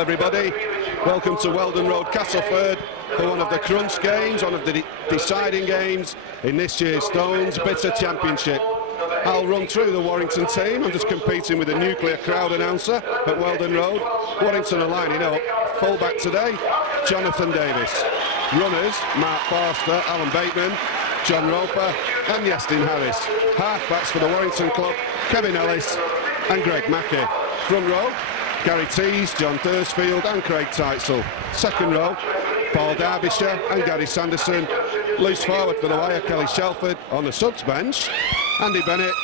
everybody. Welcome to Weldon Road, Castleford, for one of the crunch games, one of the deciding games in this year's Stones Bitter Championship. I'll run through the Warrington team. I'm just competing with a nuclear crowd announcer at Weldon Road. Warrington are lining up. Full-back today, Jonathan Davis. Runners, Mark Forster, Alan Bateman, John Roper and Yestin Harris. Half-backs for the Warrington club, Kevin Ellis and Greg Mackey. Front row, Gary Tees, John Thursfield and Craig Teitzel. Second row, Paul Derbyshire and Gary Sanderson. Loose forward for the Wire, Kelly Shelford. On the subs bench, Andy Bennett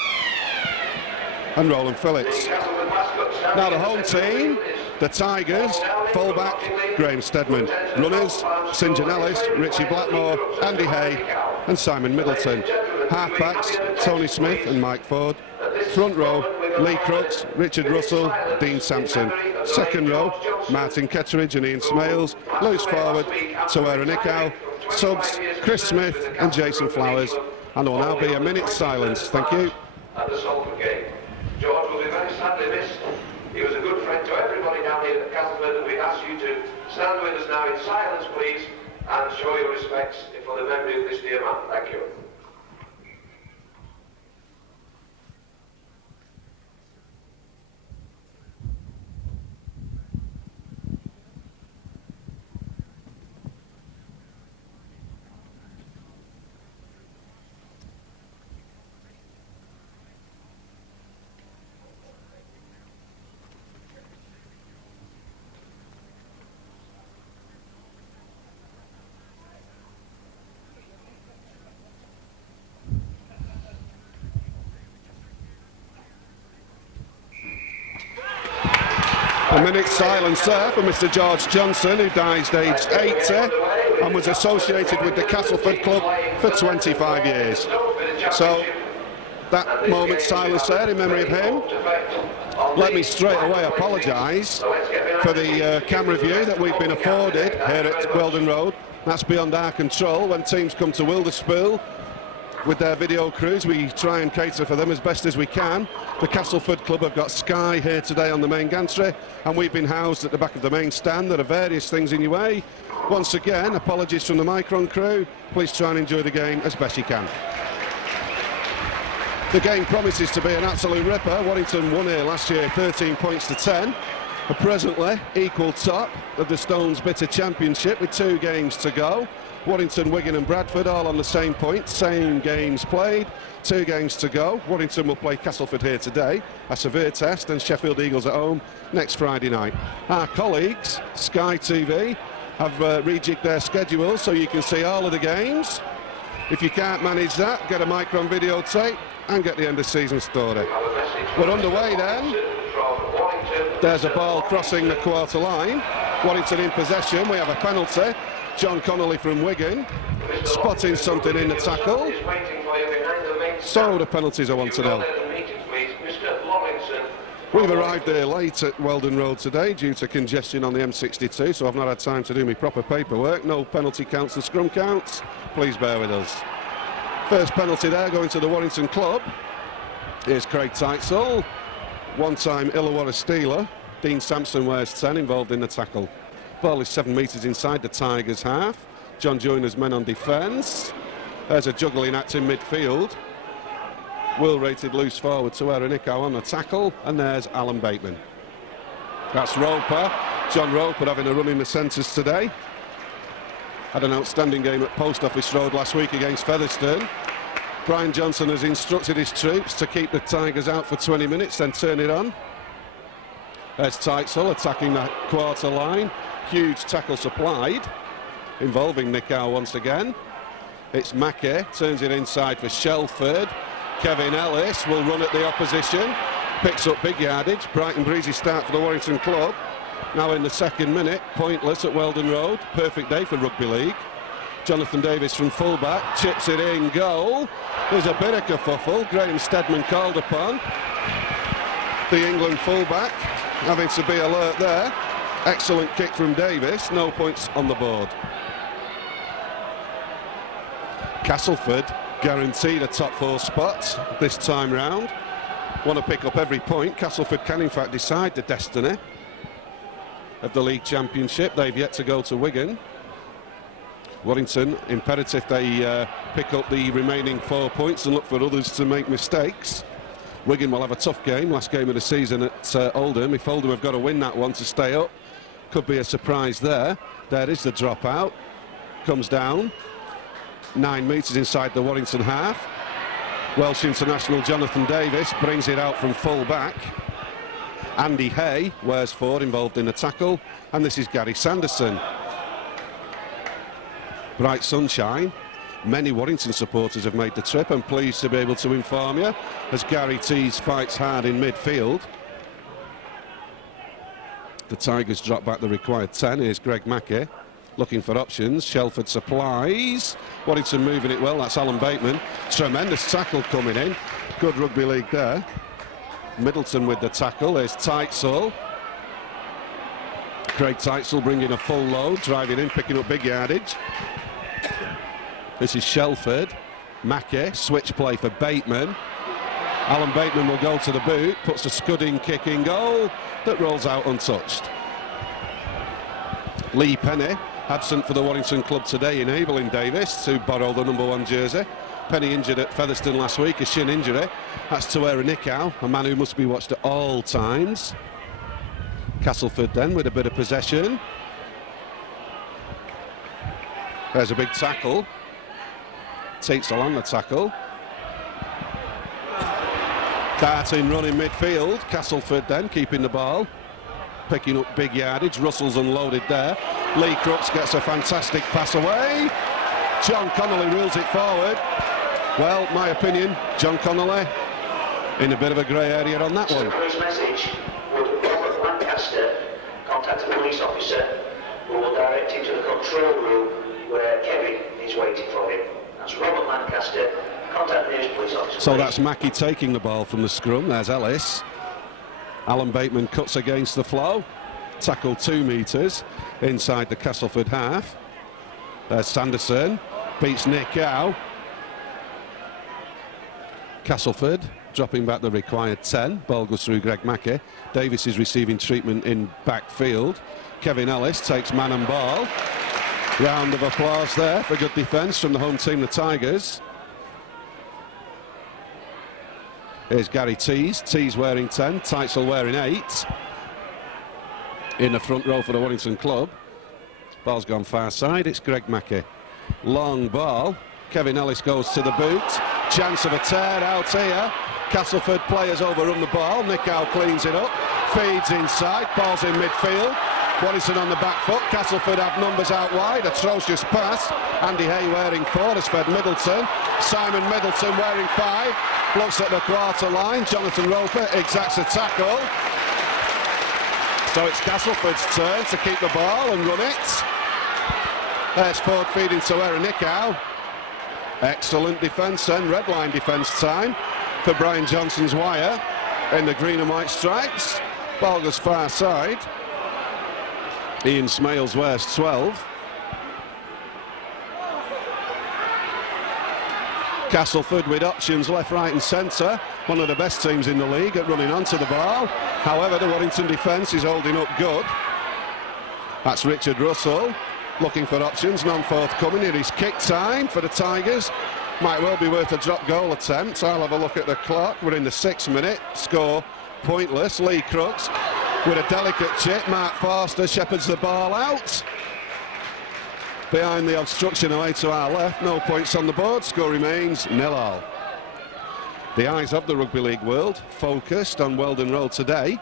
and Roland Phillips. Now the home team, the Tigers, full-back, Graham Steadman. Runners, St John Ellis, Richie Blackmore, Andy Hay and Simon Middleton. Half-backs, Tony Smith and Mike Ford. Front row, Lee Crooks, Richard Russell, Dean Sampson. Second row, Martin Ketteridge and Ian Smales. Loose forward, Tawera Nickow. Subs, Chris Smith and Jason Flowers. And there will now be a minute's silence. Thank you. At the Salford game. George will be very sadly missed. He was a good friend to everybody down here at Castleford, and we ask you to stand with us now in silence, please, and show your respects for the memory of this dear man. Thank you. A minute's silence there for Mr. George Johnson, who died aged 80 and was associated with the Castleford club for 25 years. So that moment's silence there in memory of him. Let me straight away apologise for the camera view that we've been afforded here at Weldon Road. That's beyond our control. When teams come to Wilderspool with their video crews, we try and cater for them as best as we can. The Castleford club have got Sky here today on the main gantry, and we've been housed at the back of the main stand. There are various things in your way. Once again, apologies from the Micron crew. Please try and enjoy the game as best you can. The game promises to be an absolute ripper. Warrington won here last year 13 points to 10. Are presently equal top of the Stones Bitter Championship with 2 games to go. Warrington, Wigan and Bradford all on the same point, same games played, 2 games to go. Warrington will play Castleford here today, a severe test, and Sheffield Eagles at home next Friday night. Our colleagues, Sky TV, have rejigged their schedules so you can see all of the games. If you can't manage that, get a Micron videotape and get the end of season story. We're underway then. There's a ball crossing the quarter line. Warrington in possession, we have a penalty. John Connolly from Wigan spotting something in the tackle. So the penalties are 1-0. We've arrived here late at Weldon Road today due to congestion on the M62, so I've not had time to do my proper paperwork. No penalty counts and scrum counts. Please bear with us. First penalty there going to the Warrington club. Here's Craig Teitzel, one-time Illawarra Steeler. Dean Sampson wears 10, involved in the tackle. Ball is 7 metres inside the Tigers' half. John Joyner's men on defence. There's a juggling act in midfield. Will-rated loose forward Tawera Nickow on the tackle, and there's Alan Bateman. That's Roper. John Roper having a run in the centres today. Had an outstanding game at Post Office Road last week against Featherstone. Brian Johnson has instructed his troops to keep the Tigers out for 20 minutes, then turn it on. There's Teitzel attacking that quarter line. Huge tackle supplied, involving Nickow once again. It's Mackey, turns it inside for Shelford. Kevin Ellis will run at the opposition, picks up big yardage. Bright and breezy start for the Warrington club. Now in the 2nd minute, pointless at Weldon Road. Perfect day for rugby league. Jonathan Davis from fullback, chips it in, goal. There's a bit of kerfuffle. Graham Steadman called upon. The England fullback having to be alert there. Excellent kick from Davis, no points on the board. Castleford guaranteed a top 4 spot this time round. Want to pick up every point. Castleford can in fact decide the destiny of the League Championship. They've yet to go to Wigan. Warrington, imperative they pick up the remaining 4 points and look for others to make mistakes. Wigan will have a tough game, last game of the season at Oldham. If Oldham have got to win that one to stay up, could be a surprise there. There is the dropout. Comes down 9 metres inside the Warrington half. Welsh international Jonathan Davis brings it out from full back. Andy Hay wears 4, involved in a tackle, and this is Gary Sanderson. Bright sunshine. Many Warrington supporters have made the trip. I'm pleased to be able to inform you as Gary Tees fights hard in midfield. The Tigers drop back the required 10. Here's Greg Mackey looking for options. Shelford supplies. Warrington moving it well. That's Alan Bateman. Tremendous tackle coming in. Good rugby league there. Middleton with the tackle. There's Teitzel. Craig Teitzel bringing a full load, driving in, picking up big yardage. This is Shelford. Mackey, switch play for Bateman. Alan Bateman will go to the boot, puts a scudding kick in goal that rolls out untouched. Lee Penny, absent for the Warrington club today, enabling Davis to borrow the #1 jersey. Penny injured at Featherstone last week, a shin injury. That's to wear a Nicow, a man who must be watched at all times. Castleford then with a bit of possession. There's a big tackle. Takes along the tackle. Darting run in midfield. Castleford then keeping the ball. Picking up big yardage. Russell's unloaded there. Lee Crooks gets a fantastic pass away. John Connolly wheels it forward. Well, my opinion, John Connolly in a bit of a grey area on that one. His message would Robert Lancaster contact a police officer who will direct him to the control room where Kevin is waiting for him. That's Robert Lancaster. Contact the nearest police officer. So that's Mackey taking the ball from the scrum. There's Ellis. Alan Bateman cuts against the flow. Tackle 2 metres inside the Castleford half. There's Sanderson. Beats Nick Gow. Castleford dropping back the required 10. Ball goes through Greg Mackey. Davis is receiving treatment in backfield. Kevin Ellis takes man and ball. Round of applause there for good defence from the home team, the Tigers. Here's Gary Tees. Tees wearing 10, Teitzel wearing 8. In the front row for the Warrington club. Ball's gone far side, it's Greg Mackey. Long ball. Kevin Ellis goes to the boot. Chance of a tear out here. Castleford players overrun the ball. Nicow cleans it up. Feeds inside. Ball's in midfield. Warrington on the back foot. Castleford have numbers out wide. Atrocious pass. Andy Hay wearing 4 has fed Middleton. Simon Middleton wearing 5. Looks at the quarter line. Jonathan Roper exacts a tackle. So it's Castleford's turn to keep the ball and run it. There's Ford feeding to Aaron Nicow. Excellent defence and red line defence time for Brian Johnson's wire in the green and white stripes. Ball goes far side. Ian Smales wears 12. Castleford with options left, right and centre. One of the best teams in the league at running onto the ball. However, the Warrington defence is holding up good. That's Richard Russell looking for options, none forthcoming. It is kick time for the Tigers. Might well be worth a drop goal attempt. I'll have a look at the clock. We're in the 6th minute. Score pointless. Lee Crooks with a delicate chip. Mark Forster shepherds the ball out. Behind the obstruction away to our left. No points on the board. Score remains 0-0. The eyes of the rugby league world focused on Weldon Road today.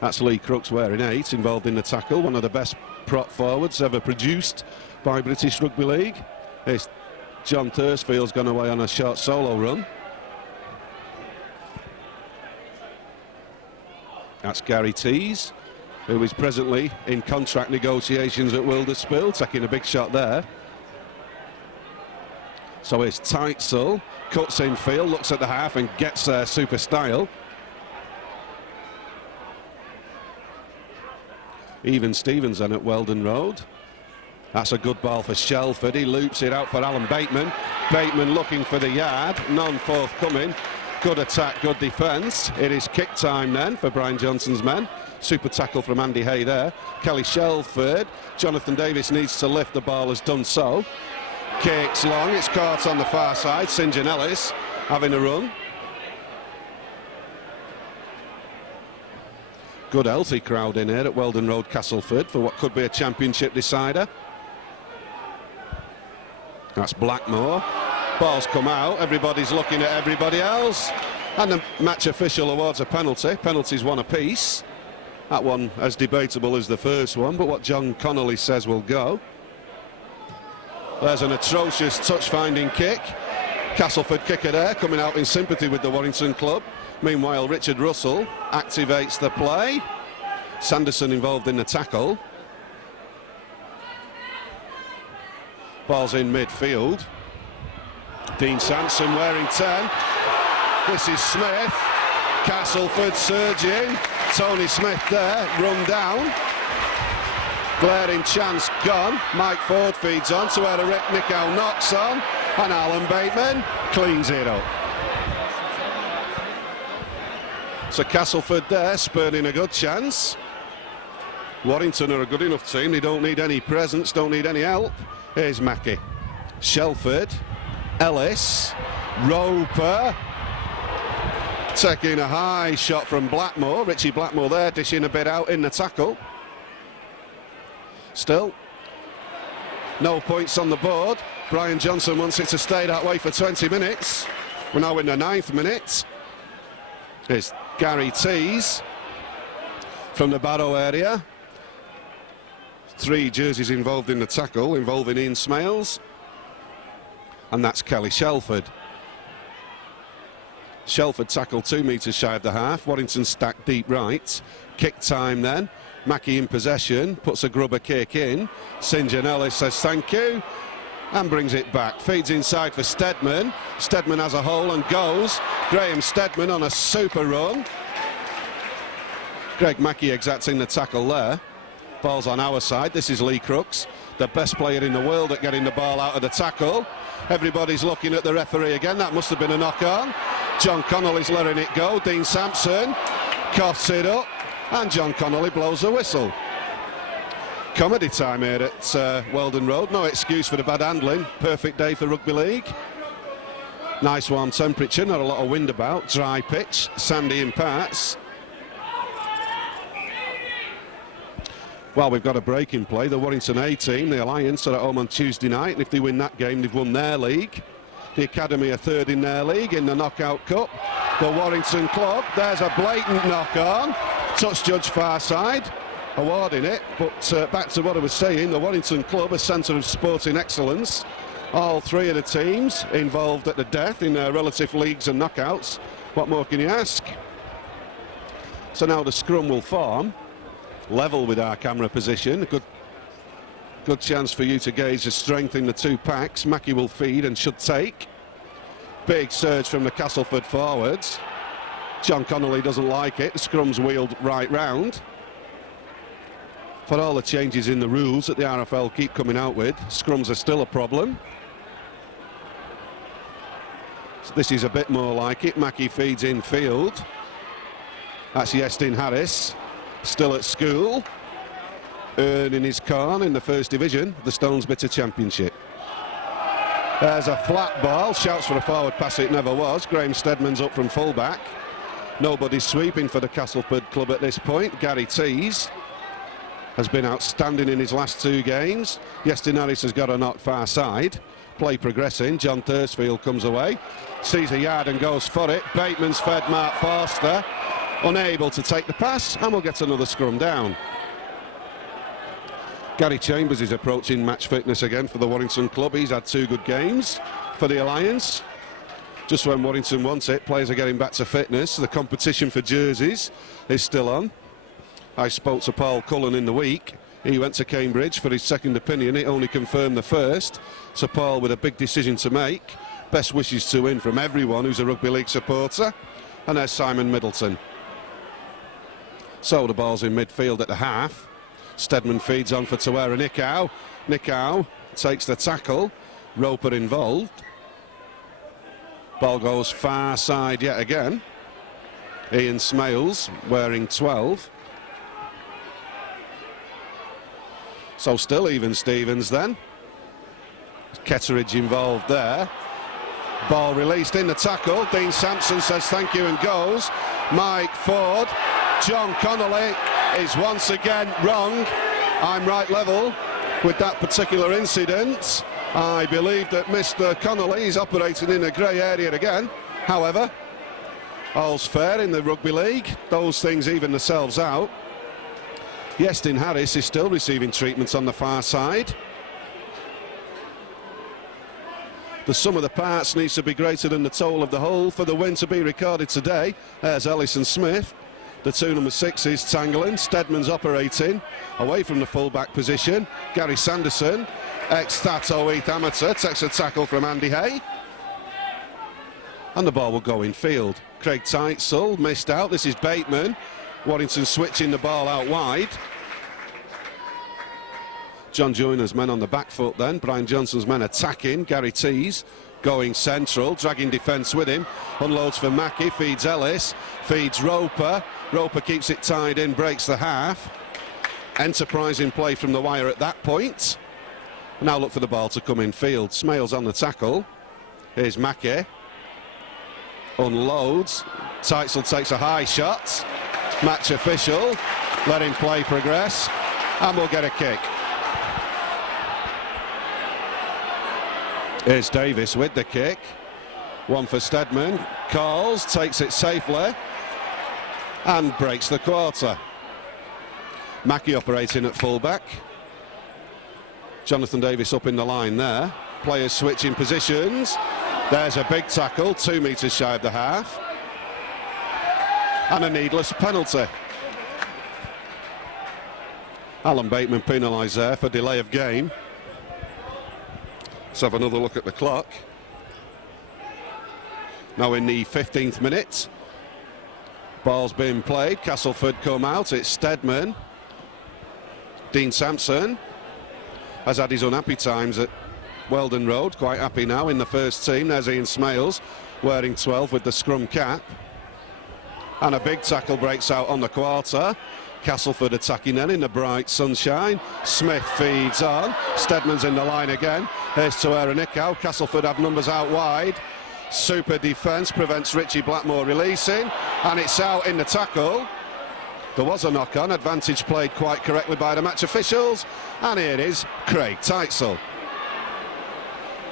That's Lee Crooks wearing 8, involved in the tackle. One of the best prop forwards ever produced by British Rugby League. It's John Thursfield's gone away on a short solo run. That's Gary Tees, who is presently in contract negotiations at Wilderspool, taking a big shot there. So it's Teitzel, cuts in field, looks at the half and gets there super style. Even Stevens then at Weldon Road. That's a good ball for Shelford. He loops it out for Alan Bateman. Bateman looking for the yard, none forthcoming. Good attack, good defence. It is kick time then for Brian Johnson's men. Super tackle from Andy Hay there. Kelly Shelford. Jonathan Davis needs to lift. The ball has done so. Kicks long. It's caught on the far side. St John Ellis having a run. Good healthy crowd in here at Weldon Road, Castleford for what could be a championship decider. That's Blackmore. Ball's come out. Everybody's looking at everybody else. And the match official awards a penalty. Penalties one apiece. That one as debatable as the first one, but what John Connolly says will go. There's an atrocious touch-finding kick. Castleford kicker there, coming out in sympathy with the Warrington club. Meanwhile, Richard Russell activates the play. Sanderson involved in the tackle. Ball's in midfield. Dean Sampson wearing 10. This is Smith. Castleford surging. Tony Smith there, run down. Glaring chance gone. Mike Ford feeds on to where Rick Nickow knocks on. And Alan Bateman cleans it up. So Castleford there, spurning a good chance. Warrington are a good enough team. They don't need any presence, don't need any help. Here's Mackey. Shelford. Ellis. Roper. Taking a high shot from Blackmore. Richie Blackmore there, dishing a bit out in the tackle. Still, no points on the board. Brian Johnson wants it to stay that way for 20 minutes. We're now in the 9th minute. Here's Gary Tees from the Barrow area. 3 jerseys involved in the tackle, involving Ian Smales. And that's Kelly Shelford. Shelford tackled 2 metres shy of the half. Warrington stacked deep right. Kick time then. Mackey in possession, puts a grubber kick in. St John Ellis says thank you and brings it back. Feeds inside for Steadman. Steadman has a hole and goes. Graham Steadman on a super run. Greg Mackey exacting the tackle there. Ball's on our side. This is Lee Crooks, the best player in the world at getting the ball out of the tackle. Everybody's looking at the referee again. That must have been a knock-on. John Connolly's letting it go. Dean Sampson coughs it up. And John Connolly blows a whistle. Comedy time here at Weldon Road. No excuse for the bad handling. Perfect day for rugby league. Nice warm temperature, not a lot of wind about. Dry pitch, sandy in parts. Well, we've got a break in play. The Warrington A team, the Alliance, are at home on Tuesday night. And if they win that game, they've won their league. The Academy are 3rd in their league in the Knockout Cup. The Warrington club, there's a blatant knock-on. Touch judge far side, awarding it. But back to what I was saying, the Warrington club, a centre of sporting excellence. All 3 of the teams involved at the death in their relative leagues and knockouts. What more can you ask? So now the scrum will form, level with our camera position. A good chance for you to gauge the strength in the 2 packs. Mackey will feed and should take. Big surge from the Castleford forwards. John Connolly doesn't like it. The scrum's wheeled right round. For all the changes in the rules that the RFL keep coming out with, scrums are still a problem. So this is a bit more like it. Mackey feeds in field. That's Yestin Harris, still at school, earning his corn in the 1st division, the Stones Bitter Championship. There's a flat ball. Shouts for a forward pass, it never was. Graham Steadman's up from full-back. Nobody's sweeping for the Castleford club at this point. Gary Tees has been outstanding in his last 2 games. Yestin Harris has got a knock far side. Play progressing. John Thursfield comes away, sees a yard and goes for it. Bateman's fed Mark Forster, unable to take the pass, and we'll get another scrum down. Gary Chambers is approaching match fitness again for the Warrington club. He's had 2 good games for the Alliance. Just when Warrington wants it, players are getting back to fitness. The competition for jerseys is still on. I spoke to Paul Cullen in the week. He went to Cambridge for his second opinion. It only confirmed the first. So Paul with a big decision to make. Best wishes to win from everyone who's a rugby league supporter. And there's Simon Middleton. So the ball's in midfield at the half. Steadman feeds on for Tawera Nickow. Nickow takes the tackle. Roper involved. Ball goes far side yet again. Ian Smales wearing 12. So still even Stevens then. Ketteridge involved there. Ball released in the tackle. Dean Sampson says thank you and goes. Mike Ford. John Connolly is once again wrong. I'm right level with that particular incident. I believe that Mr. Connolly is operating in a grey area again. However, all's fair in the rugby league. Those things even themselves out. Yestin Harris is still receiving treatment on the far side. The sum of the parts needs to be greater than the total of the whole for the win to be recorded today. There's Ellison Smith. The two number 6s tangling. Steadman's operating away from the full-back position. Gary Sanderson, ex-Thato Heath amateur, takes a tackle from Andy Hay. And the ball will go in field. Craig Teitzel missed out. This is Bateman. Warrington switching the ball out wide. John Joyner's men on the back foot then. Brian Johnson's men attacking. Gary Tees going central, dragging defence with him. Unloads for Mackey, feeds Ellis, feeds Roper. Roper keeps it tied in, breaks the half. Enterprising play from the wire at that point. Now look for the ball to come in field. Smales on the tackle. Here's Mackey. Unloads. Teitzel takes a high shot. Match official. Letting play progress. And we'll get a kick. Here's Davis with the kick. One for Steadman. Calls, takes it safely. And breaks the quarter. Mackey operating at fullback. Jonathan Davis up in the line there. Players switching positions. There's a big tackle, 2 metres shy of the half. And a needless penalty. Alan Bateman penalised there for delay of game. Let's have another look at the clock. Now in the 15th minute. Ball's being played. Castleford come out. It's Steadman. Dean Sampson has had his unhappy times at Weldon Road. Quite happy now in the first team. There's Ian Smales wearing 12 with the scrum cap. And a big tackle breaks out on the quarter. Castleford attacking then in the bright sunshine. Smith feeds on. Steadman's in the line again. Here's Tuera Nicow. Castleford have numbers out wide. Super defence prevents Richie Blackmore releasing. And it's out in the tackle. There was a knock-on. Advantage played quite correctly by the match officials. And here is Craig Teitzel.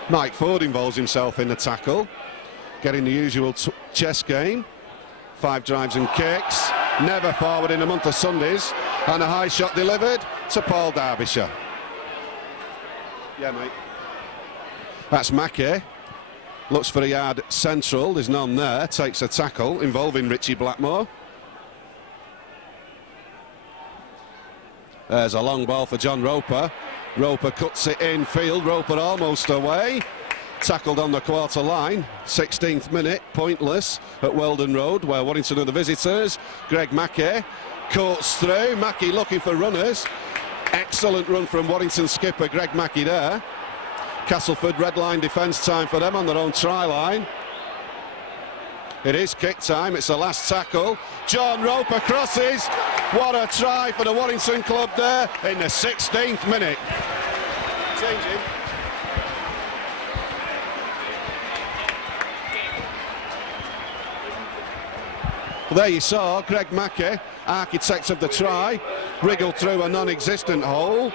Mike Ford involves himself in the tackle. Getting the usual chess game. 5 drives and kicks. Never forward in a month of Sundays. And a high shot delivered to Paul Derbyshire. Yeah, mate. That's Mackey. Looks for a yard central. There's none there. Takes a tackle involving Richie Blackmore. There's a long ball for John Roper. Roper cuts it in field. Roper almost away. Tackled on the quarter line. 16th minute, pointless at Weldon Road, where Warrington are the visitors. Greg Mackey cuts through. Mackey looking for runners. Excellent run from Warrington skipper Greg Mackey there. Castleford red line defence time for them on their own try line. It is kick time. It's the last tackle. John Roper crosses. What a try for the Warrington club there in the 16th minute. Changing. Well, there you saw Greg Mackey, architect of the try, wriggled through a non-existent hole.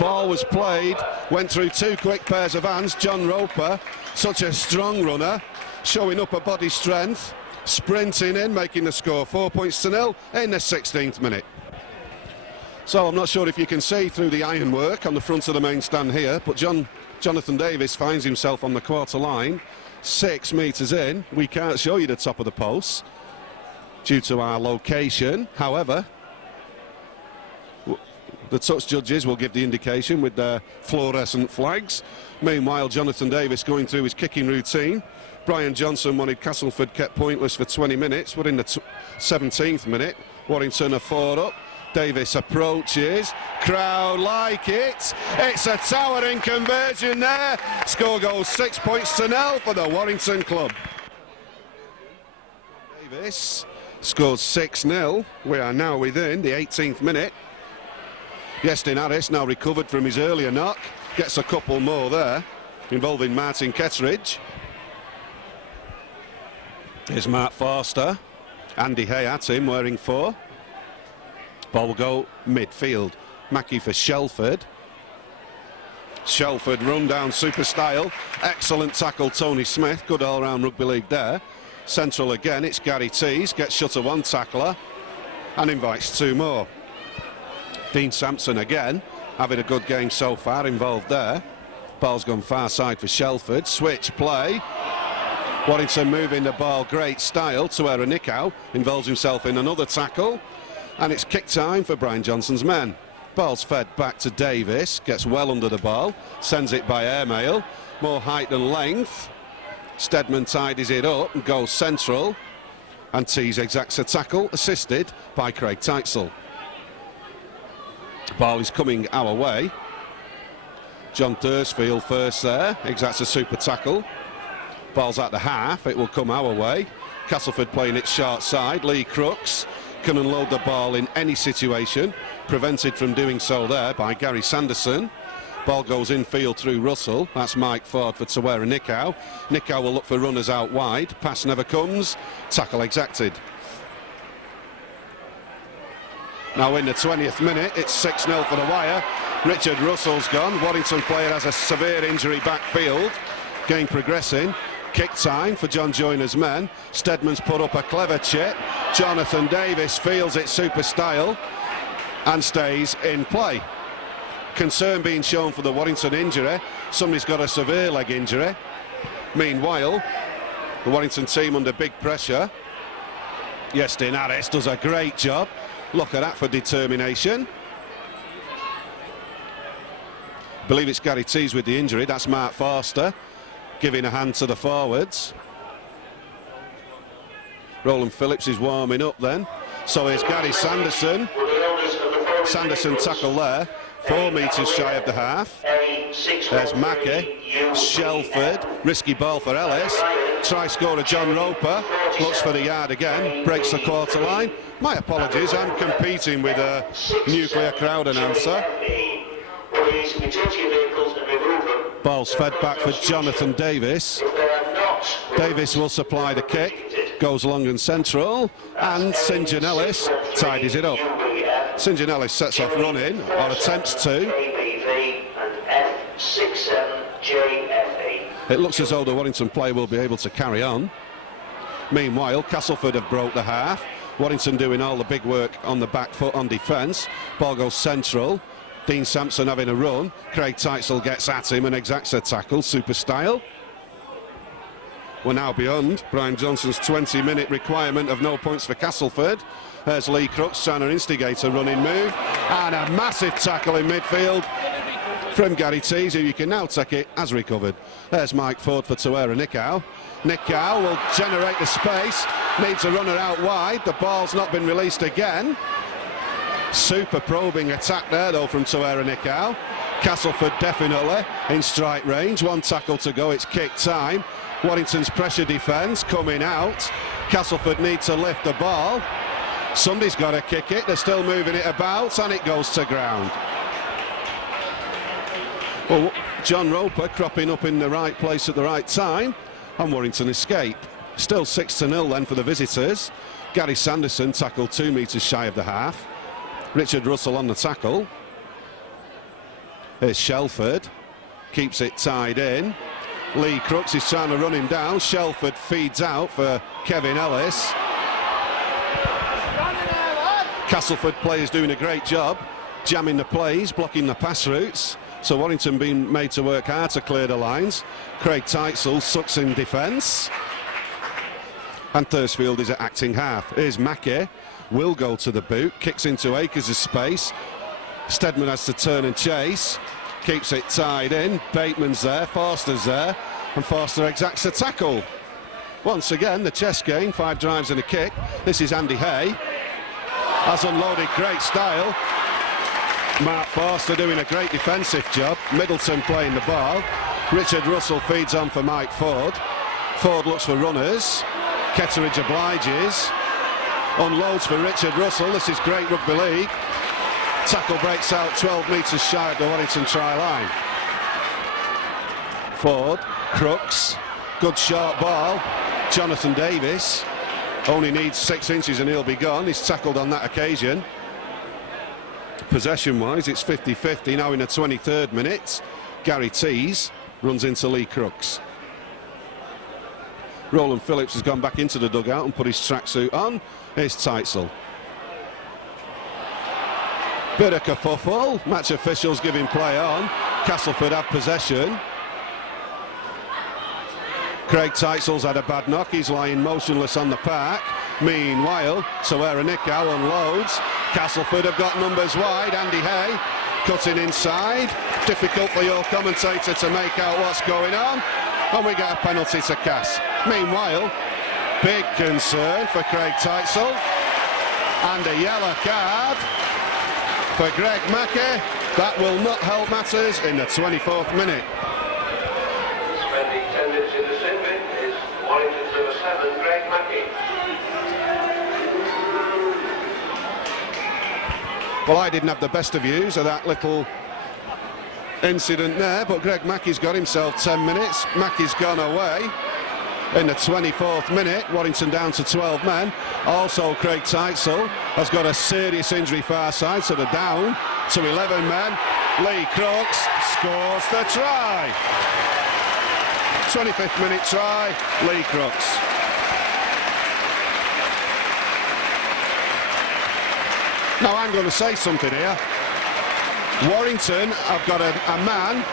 Ball was played, went through 2 quick pairs of hands. John Roper, such a strong runner, showing upper body strength, sprinting in, making the score 4-0 in the 16th minute. So I'm not sure if you can see through the ironwork on the front of the main stand here, but Jonathan Davis finds himself on the quarter line, 6 metres in. We can't show you the top of the posts due to our location. However, the touch judges will give the indication with their fluorescent flags. Meanwhile, Jonathan Davis going through his kicking routine. Brian Johnson wanted Castleford kept pointless for 20 minutes, but in the 17th minute, Warrington are 4 up. Davis approaches, crowd like it. It's a towering conversion there. Score goes 6 points to 0 for the Warrington club. Davis scores 6-0. We are now within the 18th minute. Iestyn Harris, now recovered from his earlier knock, gets a couple more there, involving Martin Kettridge. Here's Mark Forster. Andy Hay at him, wearing 4. Ball will go midfield. Mackie for Shelford. Shelford run down super style. Excellent tackle, Tony Smith. Good all-round rugby league there. Central again, it's Gary Tees. Gets shut of one tackler and invites 2 more. Dean Sampson again, having a good game so far, involved there. Ball's gone far side for Shelford. Switch play. Warrington moving the ball, great style. Tuera Nikau involves himself in another tackle. And it's kick time for Brian Johnson's men. Ball's fed back to Davis, gets well under the ball, sends it by airmail. More height than length. Steadman tidies it up and goes central. And Tees exacts a tackle, assisted by Craig Teitzel. Ball is coming our way. John Thursfield first there, exacts a super tackle. Ball's at the half, it will come our way. Castleford playing it short side. Lee Crooks can unload the ball in any situation, prevented from doing so there by Gary Sanderson. Ball goes infield through Russell. That's Mike Ford for Tuera Nikau. Nikau will look for runners out wide. Pass never comes. Tackle exacted. Now in the 20th minute, it's 6-0 for the Wire. Richard Russell's gone. Warrington player has a severe injury backfield. Game progressing. Kick time for John Joyner's men. Steadman's put up a clever chip. Jonathan Davis feels it super style and stays in play. Concern being shown for the Warrington injury. Somebody's got a severe leg injury. Meanwhile, the Warrington team under big pressure. Iestyn Harris does a great job. Look at that for determination. I believe it's Gary Tees with the injury. That's Mark Forster giving a hand to the forwards. Roland Phillips is warming up then. So here's Gary Sanderson. Sanderson tackle there. 4 metres shy of the half. There's Mackey. Shelford. Risky ball for Ellis. Try scorer John Roper. Looks for the yard again. Breaks the quarter line. My apologies, I'm competing with a nuclear crowd announcer. Ball's fed back for Jonathan Davis. Davis will supply the kick. Goes long and central. And St John Ellis tidies it up. St John Ellis sets off running, or attempts to. It looks as though the Warrington player will be able to carry on. Meanwhile, Castleford have broke the half. Warrington doing all the big work on the back foot on defence. Ball goes central. Dean Sampson having a run. Craig Teitzel gets at him and exacts a tackle. Super style. We're now beyond Brian Johnson's 20-minute requirement of no points for Castleford. There's Lee Crooks trying to instigate a running move. And a massive tackle in midfield from Gary Tees, who you can now take it as recovered. There's Mike Ford for Tuera Nikau. Nikau will generate the space. Needs a runner out wide. The ball's not been released again. Super probing attack there though from Tuera Nikau. Castleford definitely in strike range. 1 tackle to go, it's kick time. Warrington's pressure defence coming out. Castleford need to lift the ball. Somebody's got to kick it. They're still moving it about and it goes to ground. Well, John Roper cropping up in the right place at the right time, and Warrington escape. Still 6-0 then for the visitors. Gary Sanderson tackled 2 metres shy of the half. Richard Russell on the tackle. Here's Shelford. Keeps it tied in. Lee Crooks is trying to run him down. Shelford feeds out for Kevin Ellis. Castleford players doing a great job, jamming the plays, blocking the pass routes. So Warrington being made to work hard to clear the lines. Craig Teitzel sucks in defence. And Thursfield is at acting half. Here's Mackey. Will go to the boot. Kicks into Akers' space. Steadman has to turn and chase. Keeps it tied in. Bateman's there. Forster's there. And Forster exacts a tackle. Once again, the chess game. 5 drives and a kick. This is Andy Hay. has unloaded great style. Mark Forster doing a great defensive job. Middleton playing the ball. Richard Russell feeds on for Mike Ford. Ford looks for runners. Ketteridge obliges. Unloads for Richard Russell. This is great rugby league. Tackle breaks out 12 metres shy of the Warrington try line. Ford, Crooks, good short ball. Jonathan Davis only needs 6 inches and he'll be gone. He's tackled on that occasion. Possession-wise, it's 50-50 now in the 23rd minute. Gary Tees runs into Lee Crooks. Roland Phillips has gone back into the dugout and put his tracksuit on. Here's Teitzel. Bit of kerfuffle. Match officials giving play on. Castleford have possession. Craig Teitzel's had a bad knock. He's lying motionless on the park. Meanwhile, Tawera Nicow unloads. Castleford have got numbers wide. Andy Hay cutting inside. Difficult for your commentator to make out what's going on. And we get a penalty to Cass. Meanwhile, big concern for Craig Teitzel. And a yellow card for Greg Mackey. That will not help matters in the 24th minute. Spending 10 minutes in the sin bin is Warrington's number 7, Greg Mackey. Well, I didn't have the best of views of that little incident there, but Greg Mackey's got himself 10 minutes. Mackey's gone away in the 24th minute. Warrington down to 12 men. Also, Craig Teitzel has got a serious injury far side, so they're down to 11 men. Lee Crooks scores the try. 25th minute try, Lee Crooks. Now I'm going to say something here. Warrington have got a man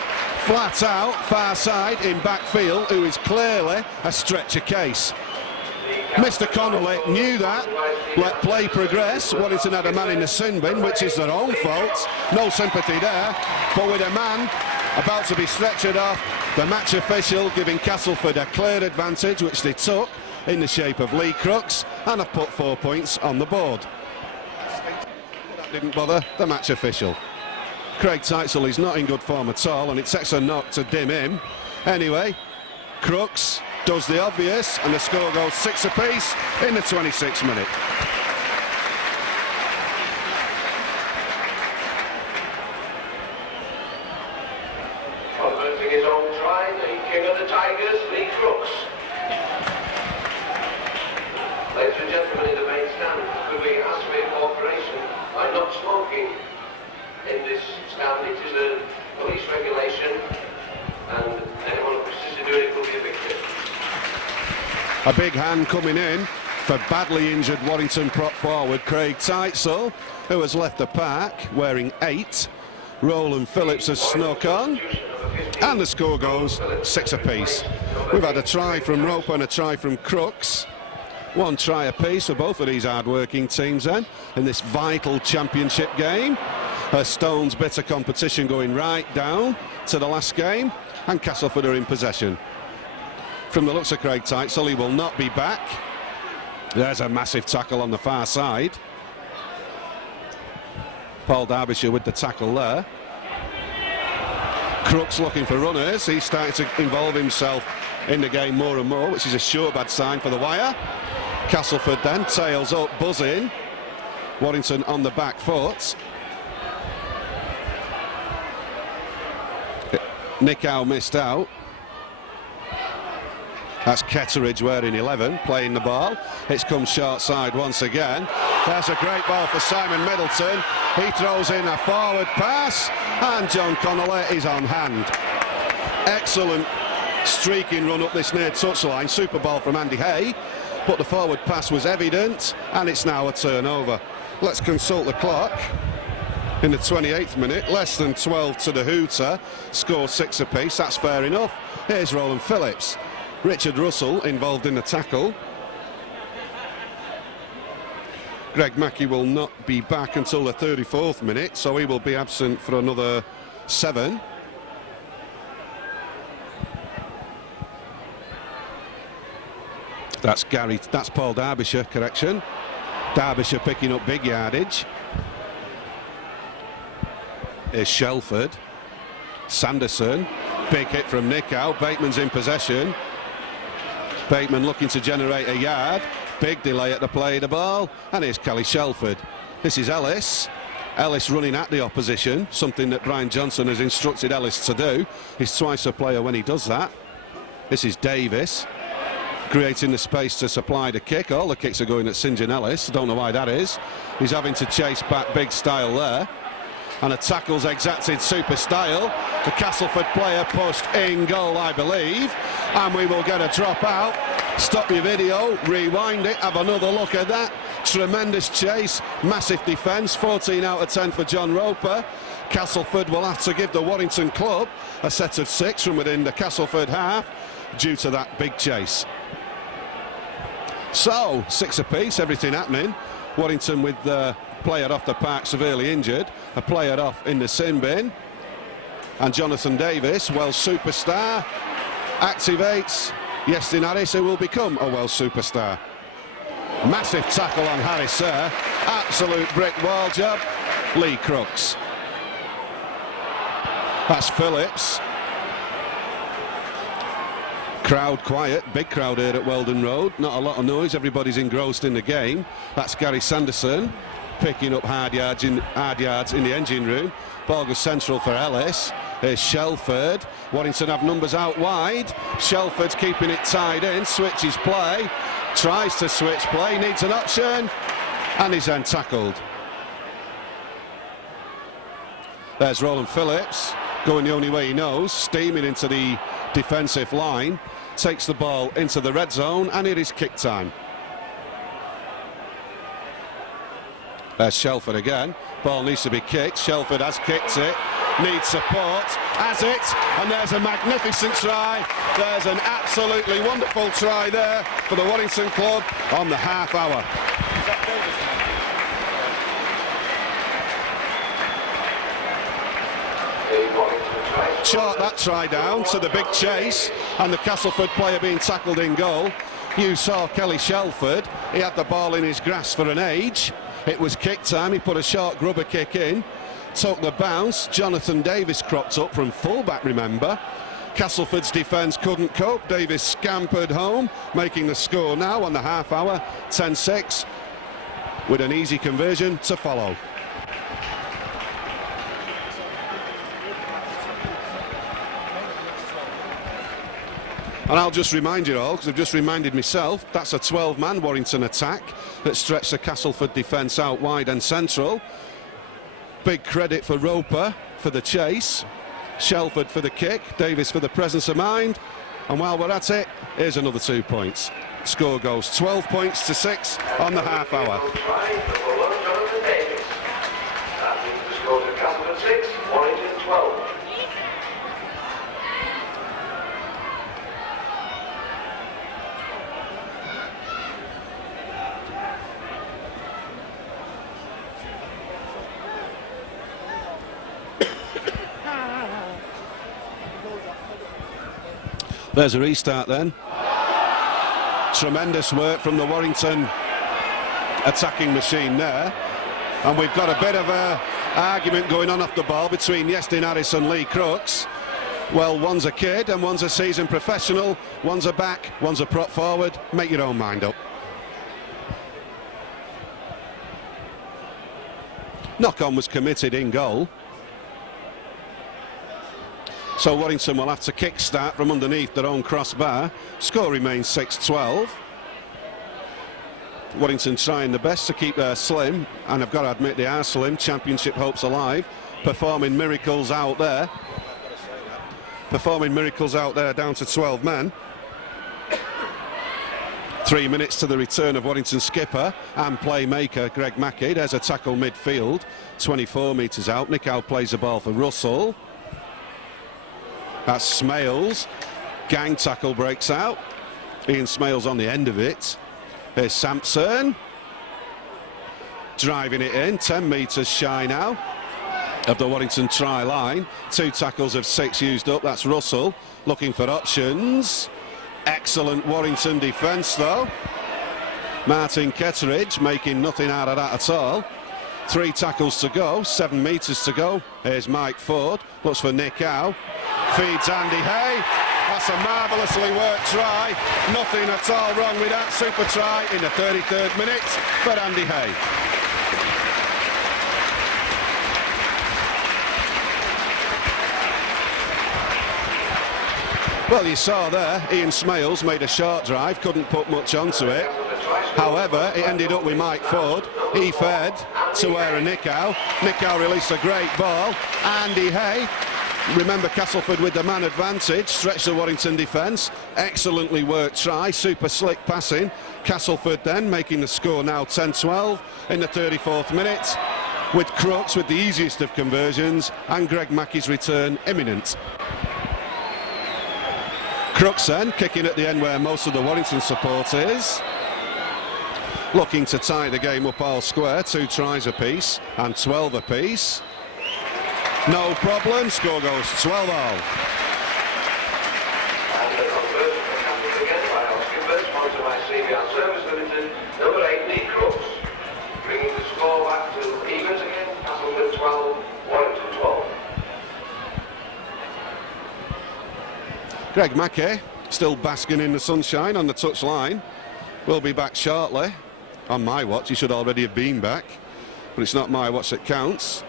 flat out far side in backfield who is clearly a stretcher case. Mr. Connolly knew that, let play progress. Warrington had a man in the sin bin, which is their own fault. No sympathy there, but with a man about to be stretchered off, the match official giving Castleford a clear advantage, which they took in the shape of Lee Crooks, and have put 4 points on the board. That didn't bother the match official. Craig Teitzel is not in good form at all, and it takes a knock to dim him. Anyway, Crooks does the obvious, and the score goes 6 apiece in the 26th minute. Converting his own try, the king of the Tigers, Lee Crooks. Ladies and gentlemen in the main stand, could we ask for your cooperation by not smoking in this stand? It is a police regulation, and anyone who persists in doing it will be evicted. A big hand coming in for badly injured Warrington prop forward Craig Teitzel, who has left the park wearing 8. Roland Phillips has snuck on, and the score goes 6 apiece. We've had a try from Roper and a try from Crooks. 1 try apiece for both of these hard-working teams then in this vital championship game. A Stones bitter competition going right down to the last game, and Castleford are in possession. From the looks of Craig Teitzel, he will not be back. There's a massive tackle on the far side. Paul Derbyshire with the tackle there. Crooks looking for runners. He's starting to involve himself in the game more and more, which is a sure bad sign for the Wire. Castleford then tails up, buzzing. Warrington on the back foot. Nicow missed out. That's Ketteridge wearing 11, playing the ball. It's come short side once again. There's a great ball for Simon Middleton. He throws in a forward pass, and John Connolly is on hand. Excellent streaking run up this near touchline. Super ball from Andy Hay, but the forward pass was evident, and it's now a turnover. Let's consult the clock. In the 28th minute, less than 12 to the hooter. Score 6 apiece, that's fair enough. Here's Roland Phillips. Richard Russell involved in the tackle. Greg Mackey will not be back until the 34th minute, so he will be absent for another 7. That's Paul Derbyshire, correction. Derbyshire picking up big yardage. Here's Shelford. Sanderson. Big hit from Nickow. Bateman's in possession. Bateman looking to generate a yard. Big delay at the play of the ball. And here's Kelly Shelford. This is Ellis. Ellis running at the opposition, something that Brian Johnson has instructed Ellis to do. He's twice a player when he does that. This is Davis, creating the space to supply the kick. All the kicks are going at St John Ellis. Don't know why that is. He's having to chase back big style there. And a tackle's exacted super style. The Castleford player pushed in goal, I believe. And we will get a drop out. Stop your video, rewind it, have another look at that. Tremendous chase, massive defence, 14 out of 10 for John Roper. Castleford will have to give the Warrington club a set of 6 from within the Castleford half due to that big chase. So, 6 apiece, everything happening. Warrington with the player off the park severely injured, a player off in the sin bin. And Jonathan Davis, Welsh superstar, activates Iestyn Harris, who will become a Welsh superstar. Massive tackle on Harris there. Absolute brick wall job. Lee Crooks. That's Phillips. Crowd quiet. Big crowd here at Weldon Road. Not a lot of noise. Everybody's engrossed in the game. That's Gary Sanderson picking up hard yards in the engine room. Ball goes central for Ellis. Here's Shelford. Warrington have numbers out wide. Shelford's keeping it tied in. Switches play. Tries to switch play, needs an option, and he's then tackled. There's Roland Phillips, going the only way he knows, steaming into the defensive line, takes the ball into the red zone, and it is kick time. There's Shelford again. Ball needs to be kicked. Shelford has kicked it. Needs support. Has it. And there's a magnificent try. There's an absolutely wonderful try there for the Warrington club on the half hour. Short that try down to the big chase and the Castleford player being tackled in goal. You saw Kelly Shelford. He had the ball in his grasp for an age. It was kick time. He put a short grubber kick in. Took the bounce. Jonathan Davis cropped up from fullback, remember. Castleford's defence couldn't cope. Davis scampered home, making the score now on the half hour, 10-6, with an easy conversion to follow. And I'll just remind you all, because I've just reminded myself, that's a 12-man Warrington attack that stretched the Castleford defence out wide and central. Big credit for Roper for the chase, Shelford for the kick, Davis for the presence of mind. And while we're at it, here's another 2 points. Score goes 12 points to 6 on the half hour. There's a restart then. Tremendous work from the Warrington attacking machine there. And we've got a bit of a argument going on off the ball between Iestyn Harris and Lee Crooks. Well, one's a kid and one's a seasoned professional. One's a back, one's a prop forward. Make your own mind up. Knock-on was committed in goal. So Warrington will have to kick-start from underneath their own crossbar. Score remains 6-12. Warrington trying the best to keep their slim, and I've got to admit they are slim. Championship hopes alive. Performing miracles out there. Performing miracles out there down to 12 men. 3 minutes to the return of Warrington skipper and playmaker Greg Mackey. There's a tackle midfield, 24 metres out. Nickow plays the ball for Russell. That's Smales. Gang tackle breaks out. Ian Smales on the end of it. Here's Sampson. Driving it in, 10 metres shy now of the Warrington try line. 2 tackles of 6 used up. That's Russell looking for options. Excellent Warrington defence though. Martin Ketteridge making nothing out of that at all. 3 tackles to go, 7 metres to go. Here's Mike Ford, looks for Nick Howe, feeds Andy Hay. That's a marvellously worked try. Nothing at all wrong with that. Super try in the 33rd minute for Andy Hay. Well, you saw there, Ian Smales made a short drive, couldn't put much onto it. However, it ended up with Mike Ford. He fed to where Nick Howe. Nick Howe released a great ball. Andy Hay, remember Castleford with the man advantage, stretched the Warrington defence. Excellently worked try, super slick passing. Castleford then making the score now 10-12 in the 34th minute, with Crooks with the easiest of conversions and Greg Mackey's return imminent. Crooks then kicking at the end where most of the Warrington support is. Looking to tie the game up all square, 2 tries apiece and 12 apiece. No problem, score goes 12 all. And the conversion for Castleford again by Oscar Birch, sponsored by CBR Service Limited, number 8, Nick Crooks, bringing the score back to evens again, Castleford 12, Warrington 12. Greg Mackey still basking in the sunshine on the touchline. Will be back shortly. On my watch, he should already have been back, but it's not my watch that counts.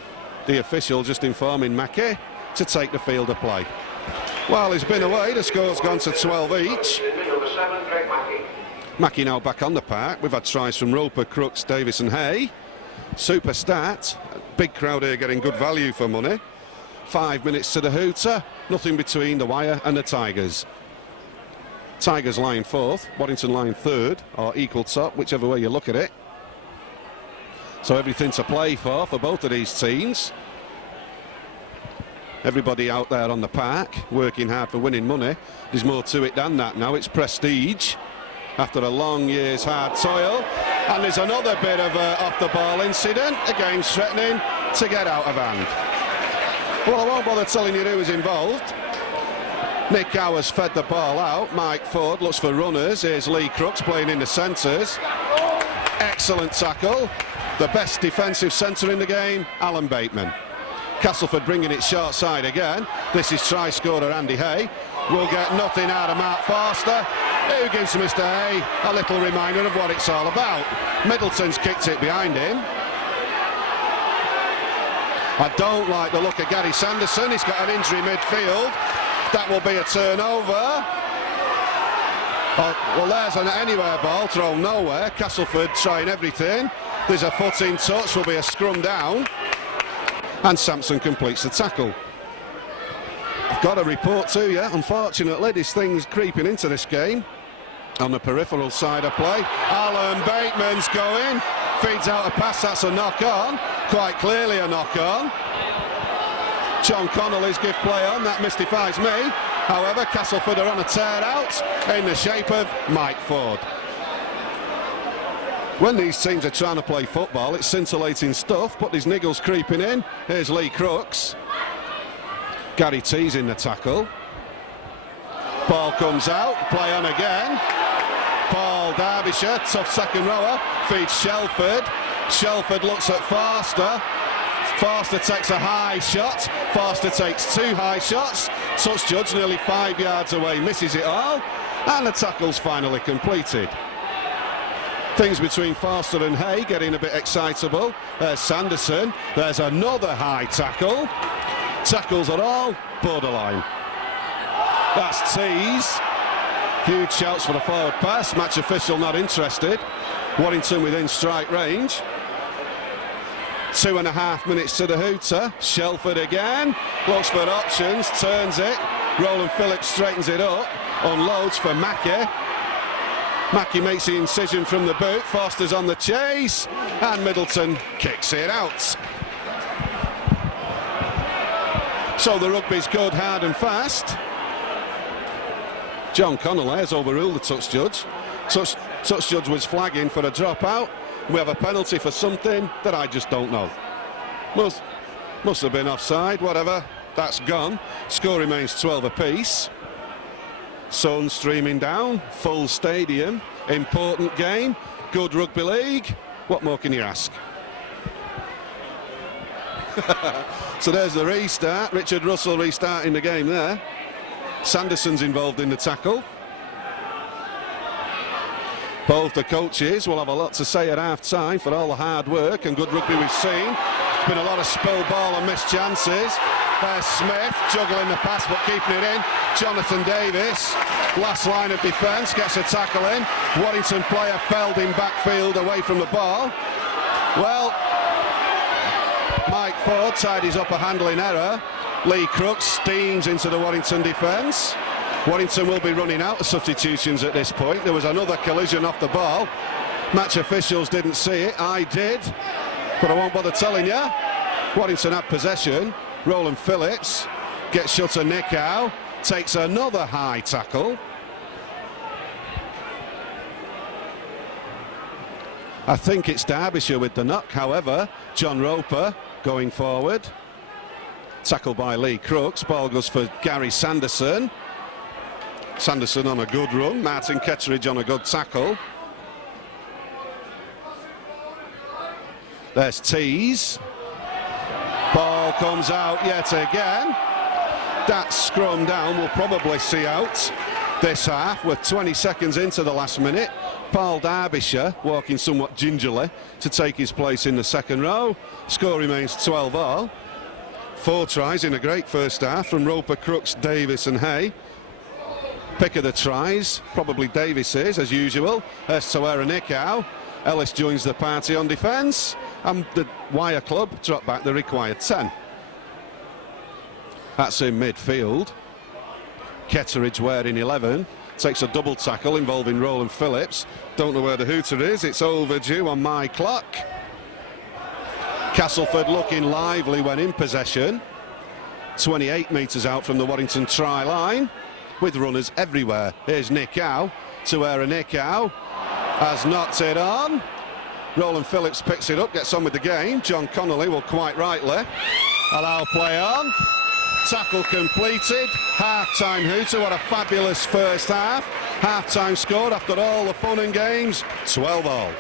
The official just informing Mackey to take the field of play. While he's been away, the score's gone to 12 each. Number 7, Greg Mackey. Mackey now back on the park. We've had tries from Roper, Crooks, Davis and Hay. Super start. Big crowd here getting good value for money. 5 minutes to the hooter. Nothing between the wire and the Tigers. Tigers lying 4th, Warrington lying 3rd, or equal top, whichever way you look at it. So everything to play for both of these teams. Everybody out there on the park, working hard for winning money. There's more to it than that now, it's prestige. After a long year's hard toil. And there's another bit of off-the-ball incident. A game threatening to get out of hand. Well, I won't bother telling you who was involved. Nick Howe has fed the ball out. Mike Ford looks for runners. Here's Lee Crooks playing in the centres. Excellent tackle. The best defensive centre in the game, Alan Bateman. Castleford bringing it short side again. This is try scorer Andy Hay. Will get nothing out of Mark Forster, who gives Mr. Hay a little reminder of what it's all about. Middleton's kicked it behind him. I don't like the look of Gary Sanderson. He's got an injury midfield. That will be a turnover. Well, there's an anywhere ball thrown nowhere. Castleford trying everything. There's a foot in touch, will be a scrum down. And Sampson completes the tackle. I've got a report to you. Unfortunately, this thing's creeping into this game. On the peripheral side of play, Alan Bateman's going. Feeds out a pass, that's a knock-on. Quite clearly a knock-on. John Connolly's give play on, that mystifies me. However, Castleford are on a tear out in the shape of Mike Ford. When these teams are trying to play football, it's scintillating stuff, but there's niggles creeping in. Here's Lee Crooks. Gary T's in the tackle. Ball comes out, play on again. Paul Derbyshire, tough second rower, feeds Shelford. Shelford looks at Forster. Forster takes a high shot. Forster takes 2 high shots. Touch judge nearly 5 yards away, misses it all. And the tackle's finally completed. Things between Forster and Hay getting a bit excitable. There's Sanderson. There's another high tackle. Tackles are all borderline. That's Tees. Huge shouts for the forward pass. Match official not interested. Warrington within strike range. 2.5 minutes to the hooter. Shelford again. Looks for options. Turns it. Roland Phillips straightens it up. Unloads for Mackey. Mackey makes the incision from the boot. Foster's on the chase. And Middleton kicks it out. So the rugby's good, hard and fast. John Connolly has overruled the touch judge. Touch judge was flagging for a dropout. We have a penalty for something that I just don't know. Must have been offside, whatever. That's gone. Score remains 12 apiece. Sun streaming down, full stadium. important game, good rugby league. What more can you ask? So there's the restart. Richard Russell restarting the game there. Sanderson's involved in the tackle. Both the coaches will have a lot to say at half-time for all the hard work and good rugby we've seen. There's been a lot of spill ball and missed chances. There's Smith juggling the pass but keeping it in. Jonathan Davis, last line of defence, gets a tackle in. Warrington player felled in backfield away from the ball. Well, Mike Ford tidies up a handling error. Lee Crooks steams into the Warrington defence. Warrington will be running out of substitutions at this point. There was another collision off the ball. Match officials didn't see it. I did, but I won't bother telling you. Warrington had possession. Roland Phillips gets shut a nick out. Takes another high tackle. I think it's Derbyshire with the knock, however. John Roper going forward. Tackle by Lee Crooks. Ball goes for Gary Sanderson. Sanderson on a good run. Martin Ketteridge on a good tackle. There's Tees. Ball comes out yet again. That scrum down will probably see out this half. We're 20 seconds into the last minute. Paul Derbyshire walking somewhat gingerly to take his place in the second row. Score remains 12-all. 4 tries in a great first half from Roper, Crooks, Davis and Hay. Pick of the tries, probably Davis is, as usual. There's Tawera Nikau. Ellis joins the party on defence. And the Wire Club drop back the required 10. That's in midfield. Ketteridge wearing 11. Takes a double tackle involving Roland Phillips. Don't know where the hooter is. It's overdue on my clock. Castleford looking lively when in possession. 28 metres out from the Warrington try line, with runners everywhere. Here's Nikau. Tawera Nikau has knocked it on. Roland Phillips picks it up, gets on with the game. John Connolly will quite rightly allow play on. Tackle completed. Half-time hooter. What a fabulous first half. Half-time scored after all the fun and games. 12-all.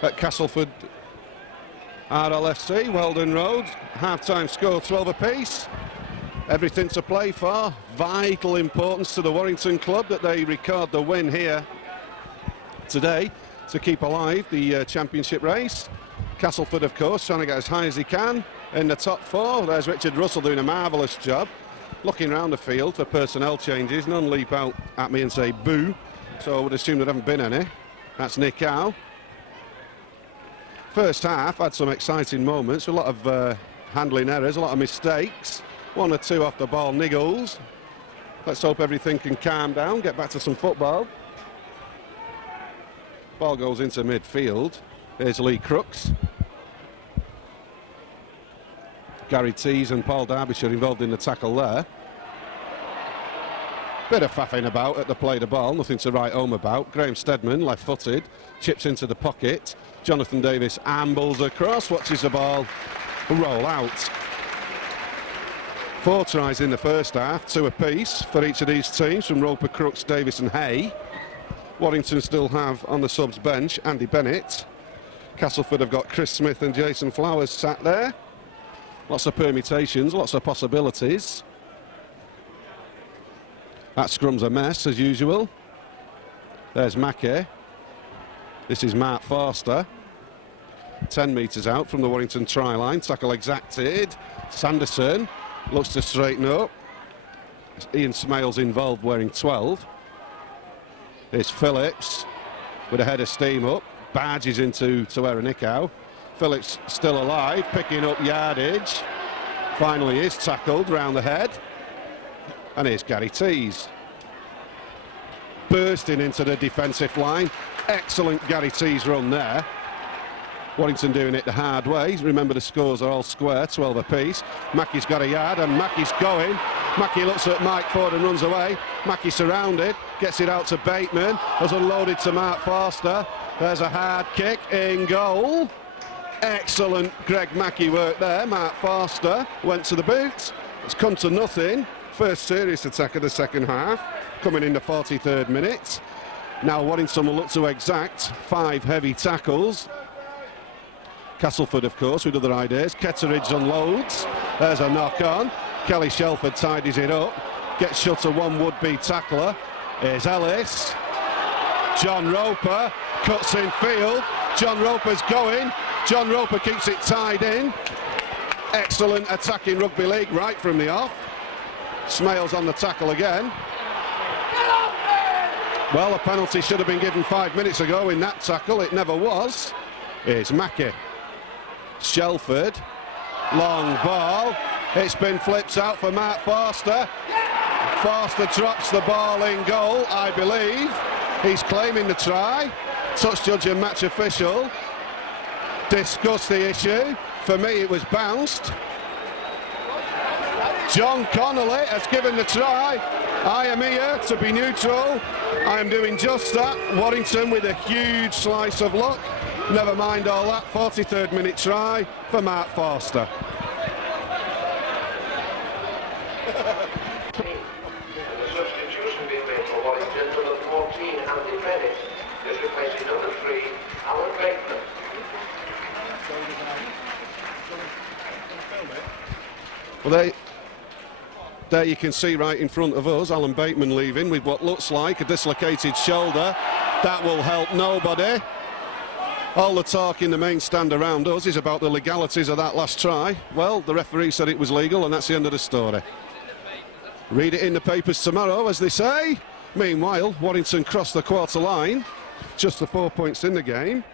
At Castleford RLFC, Weldon Road, half-time score 12 apiece. Everything to play for. Vital importance to the Warrington club that they record the win here today to keep alive the championship race. Castleford, of course, trying to get as high as he can in the top 4. There's Richard Russell doing a marvellous job. Looking around the field for personnel changes. None leap out at me and say boo, so I would assume there haven't been any. That's Nikau. First half had some exciting moments, a lot of handling errors, a lot of mistakes. 1 or 2 off the ball niggles. Let's hope everything can calm down, get back to some football. Ball goes into midfield. Here's Lee Crooks. Gary Tees and Paul Derbyshire involved in the tackle there. Bit of faffing about at the play the ball, nothing to write home about. Graham Steadman, left-footed, chips into the pocket. Jonathan Davis ambles across, watches the ball roll out. 4 tries in the first half, 2 apiece for each of these teams from Roper, Crooks, Davis and Hay. Warrington still have on the subs bench Andy Bennett. Castleford have got Chris Smith and Jason Flowers sat there. Lots of permutations, lots of possibilities. That scrum's a mess, as usual. There's Mackey. This is Mark Forster. 10 metres out from the Warrington try line. Tackle exacted. Sanderson looks to straighten up. Ian Smales involved, wearing 12. Here's Phillips with a head of steam up. Barges into Tawera Nikau. Phillips still alive, picking up yardage. Finally is tackled round the head. And here's Gary Tees. Bursting into the defensive line. Excellent Gary Tees run there. Warrington doing it the hard way. Remember, the scores are all square, 12 apiece. Mackey's got a yard and Mackey's going. Mackey looks at Mike Ford and runs away. Mackey surrounded, gets it out to Bateman. Has unloaded to Mark Forster. There's a hard kick in goal. Excellent Greg Mackey work there. Mark Forster went to the boot. It's come to nothing. first serious attack of the second half, coming in the 43rd minute. Now Warrington will look to exact 5 heavy tackles. Castleford, of course, with other ideas. Ketteridge unloads. There's a knock on. Kelly Shelford tidies it up. Gets shut to one would-be tackler. Here's Ellis. John Roper cuts in field. John Roper's going. John Roper keeps it tied in. Excellent attacking rugby league right from the off. Smales on the tackle again. Well, a penalty should have been given 5 minutes ago in that tackle. It never was. Here's Mackey. Shelford. Long ball. It's been flipped out for Mark Forster. Forster drops the ball in goal, I believe. He's claiming the try. Touch judge and match official discuss the issue. For me, it was bounced. John Connolly has given the try. I am here to be neutral. I am doing just that. Warrington with a huge slice of luck. Never mind all that. 43rd minute try for Mark Forster. The substitution being made for Warrington, number 14, Andy Bennett, is replacing number 3, Alan Bateman. Well, there you can see right in front of us, Alan Bateman leaving with what looks like a dislocated shoulder. That will help nobody. All the talk in the main stand around us is about the legalities of that last try. Well, the referee said it was legal, and that's the end of the story. Read it in the papers tomorrow, as they say. Meanwhile, Warrington crossed the quarter line, just the 4 points in the game.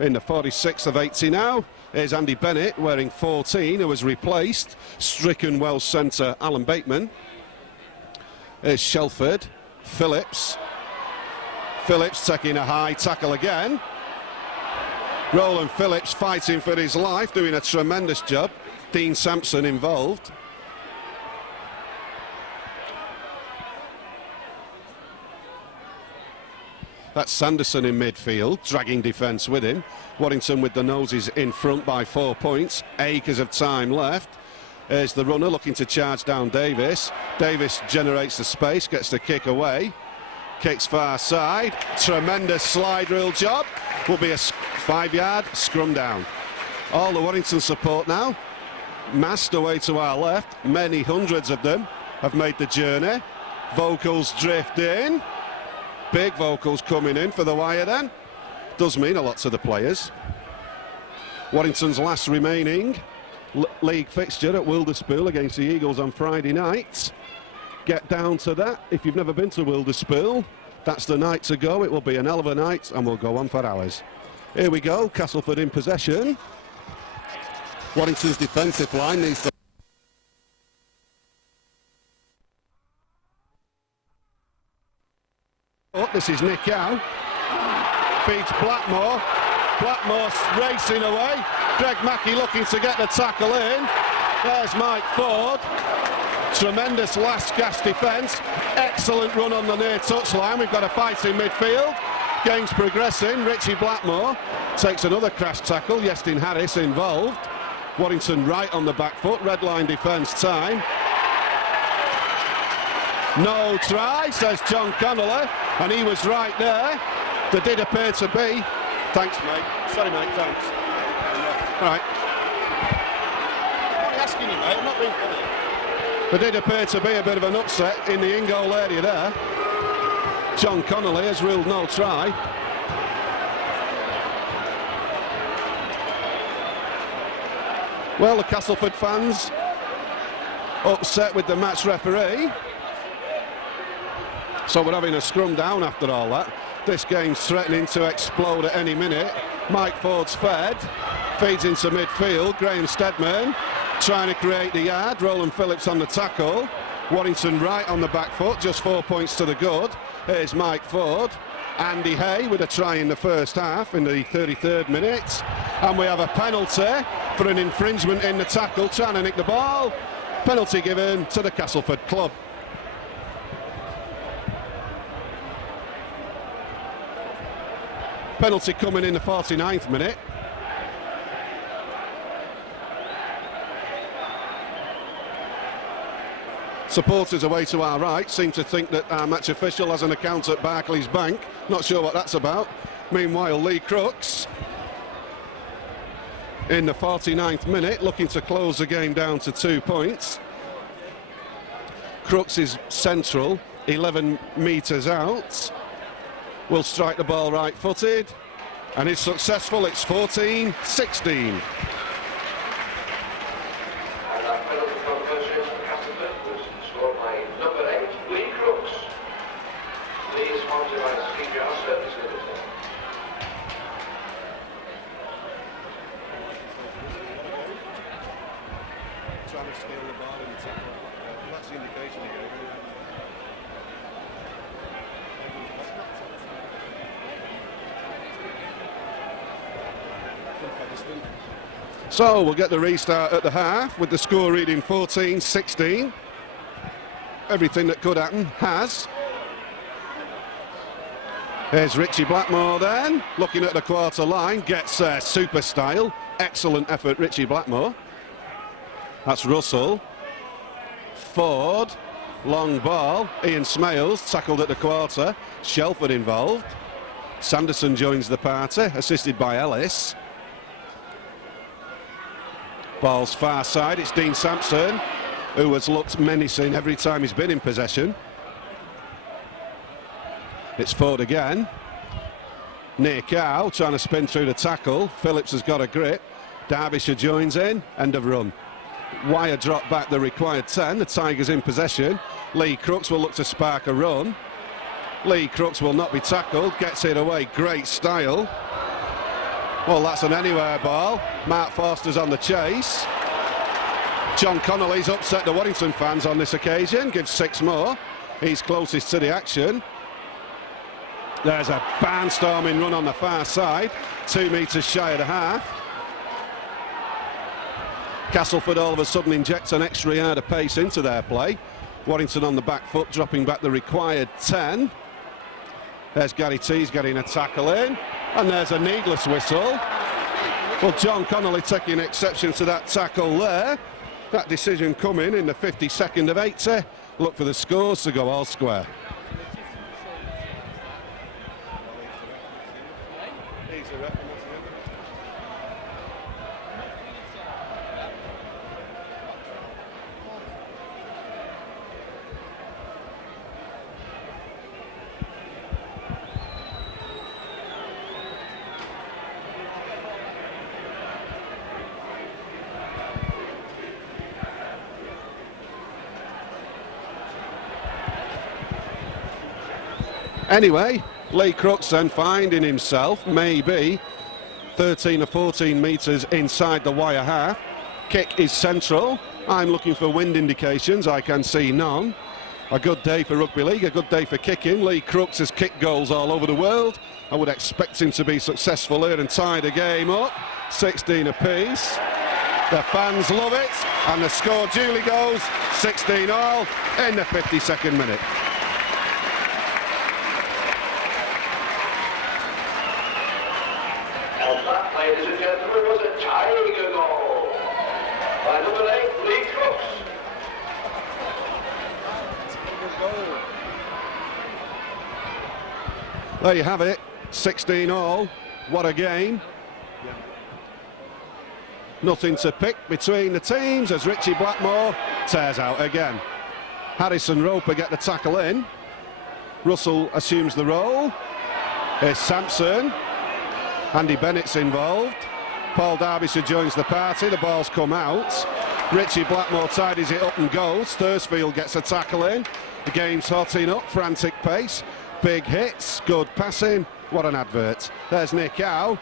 In the 46th of 80 now. Here's Andy Bennett wearing 14, who was replaced stricken Welsh centre Alan Bateman. Here's Shelford. Phillips taking a high tackle again. Roland Phillips fighting for his life, doing a tremendous job. Dean Sampson involved. That's Sanderson in midfield, dragging defence with him. Warrington with the noses in front by 4 points. Acres of time left. There's the runner looking to charge down Davis. Davis generates the space, gets the kick away. Kicks far side. Tremendous slide rule job. Will be a 5-yard scrum down. All the Warrington support now massed away to our left. Many hundreds of them have made the journey. Vocals drift in. Big vocals coming in for the wire then. Does mean a lot to the players. Warrington's last remaining league fixture at Wilderspool against the Eagles on Friday night. Get down to that. If you've never been to Wilderspool, that's the night to go. It will be an hell of a night and we'll go on for hours. Here we go, Castleford in possession. Warrington's defensive line needs to... This is Nick Howe. Feeds Blackmore. Blackmore's racing away. Greg Mackey looking to get the tackle in. There's Mike Ford. Tremendous last gasp defence. Excellent run on the near touchline. We've got a fight in midfield. Game's progressing. Richie Blackmore takes another crash tackle. Yestin Harris involved. Warrington right on the back foot. Red line defence time. No try, says John Connolly, and he was right there. There did appear to be... Thanks, mate. Sorry, mate, thanks. All right. I'm asking you, mate. I'm not being funny. There did appear to be a bit of an upset in the in-goal area there. John Connolly has ruled no try. Well, the Castleford fans upset with the match referee. So we're having a scrum down after all that. This game's threatening to explode at any minute. Mike Ford's fed, feeds into midfield. Graham Stedman trying to create the yard. Roland Phillips on the tackle. Warrington right on the back foot, just 4 points to the good. Here's Mike Ford. Andy Hay with a try in the first half in the 33rd minute. And we have a penalty for an infringement in the tackle, trying to nick the ball. Penalty given to the Castleford club. Penalty coming in the 49th minute. Supporters away to our right seem to think that our match official has an account at Barclays Bank. Not sure what that's about. Meanwhile, Lee Crooks in the 49th minute looking to close the game down to 2 points. Crooks is central, 11 metres out. Will strike the ball right-footed and is successful. It's 14-16. And that penalty conversion for Castleford was scored by number 8, Lee Crooks. Lee is sponsored by CPR Service Limited. Trying to steal the ball in the tackle. That's the indication he gave. So we'll get the restart at the half with the score reading 14-16. Everything that could happen has. Here's Richie Blackmore then, looking at the quarter line, gets super style. Excellent effort, Richie Blackmore. That's Russell. Ford, long ball. Ian Smales tackled at the quarter. Shelford involved. Sanderson joins the party, assisted by Ellis. Ball's far side, it's Dean Sampson, who has looked menacing every time he's been in possession. It's Ford again. Nick Howe trying to spin through the tackle. Phillips has got a grip. Derbyshire joins in, end of run. Wire drop back the required 10, the Tigers in possession. Lee Crooks will look to spark a run. Lee Crooks will not be tackled, gets it away, great style. Well, that's an anywhere ball. Mark Forster's on the chase. John Connolly's upset the Warrington fans on this occasion, gives 6 more. He's closest to the action. There's a barnstorming run on the far side, 2 metres shy of the half. Castleford all of a sudden injects an extra yard of pace into their play. Warrington on the back foot, dropping back the required 10. There's Gary Tees getting a tackle in, and there's a needless whistle. Well, John Connolly taking exception to that tackle there. That decision coming in the 52nd of 80. Look for the scores to go all square. Anyway, Lee Crooks then finding himself maybe 13 or 14 metres inside the wire half. Kick is central. I'm looking for wind indications. I can see none. A good day for rugby league, a good day for kicking. Lee Crooks has kicked goals all over the world. I would expect him to be successful here and tie the game up. 16 apiece. The fans love it, and the score duly goes 16 all in the 52nd minute. Ladies and gentlemen, was a Tiger goal by number 8, Lee Crooks. There you have it, 16 all. What a game. Nothing to pick between the teams as Richie Blackmore tears out again. Harrison Roper get the tackle in. Russell assumes the role. Here's Sampson. Andy Bennett's involved. Paul Derbyshire joins the party. The ball's come out. Richie Blackmore tidies it up and goes. Thursfield gets a tackle in. The game's hotting up, frantic pace. Big hits, good passing. What an advert. There's Nick Howe.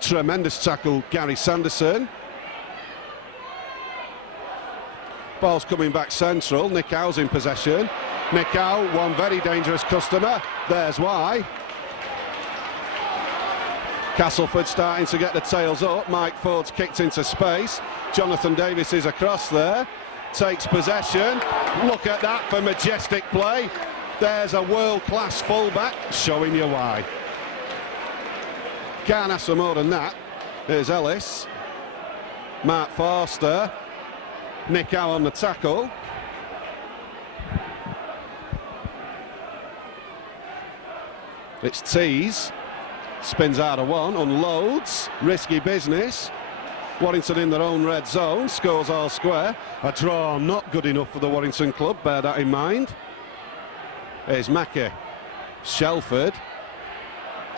Tremendous tackle, Gary Sanderson. Ball's coming back central. Nick Howe's in possession. Nick Howe, one very dangerous customer. There's why. Castleford starting to get the tails up. Mike Ford's kicked into space. Jonathan Davis is across there. Takes possession. Look at that for majestic play. There's a world-class fullback showing you why. Can't ask for more than that. Here's Ellis. Mark Forster. Nick Howe on the tackle. It's Tees. Spins out of one, unloads. Risky business. Warrington in their own red zone. Scores all square. A draw not good enough for the Warrington club. Bear that in mind. Here's Mackey. Shelford.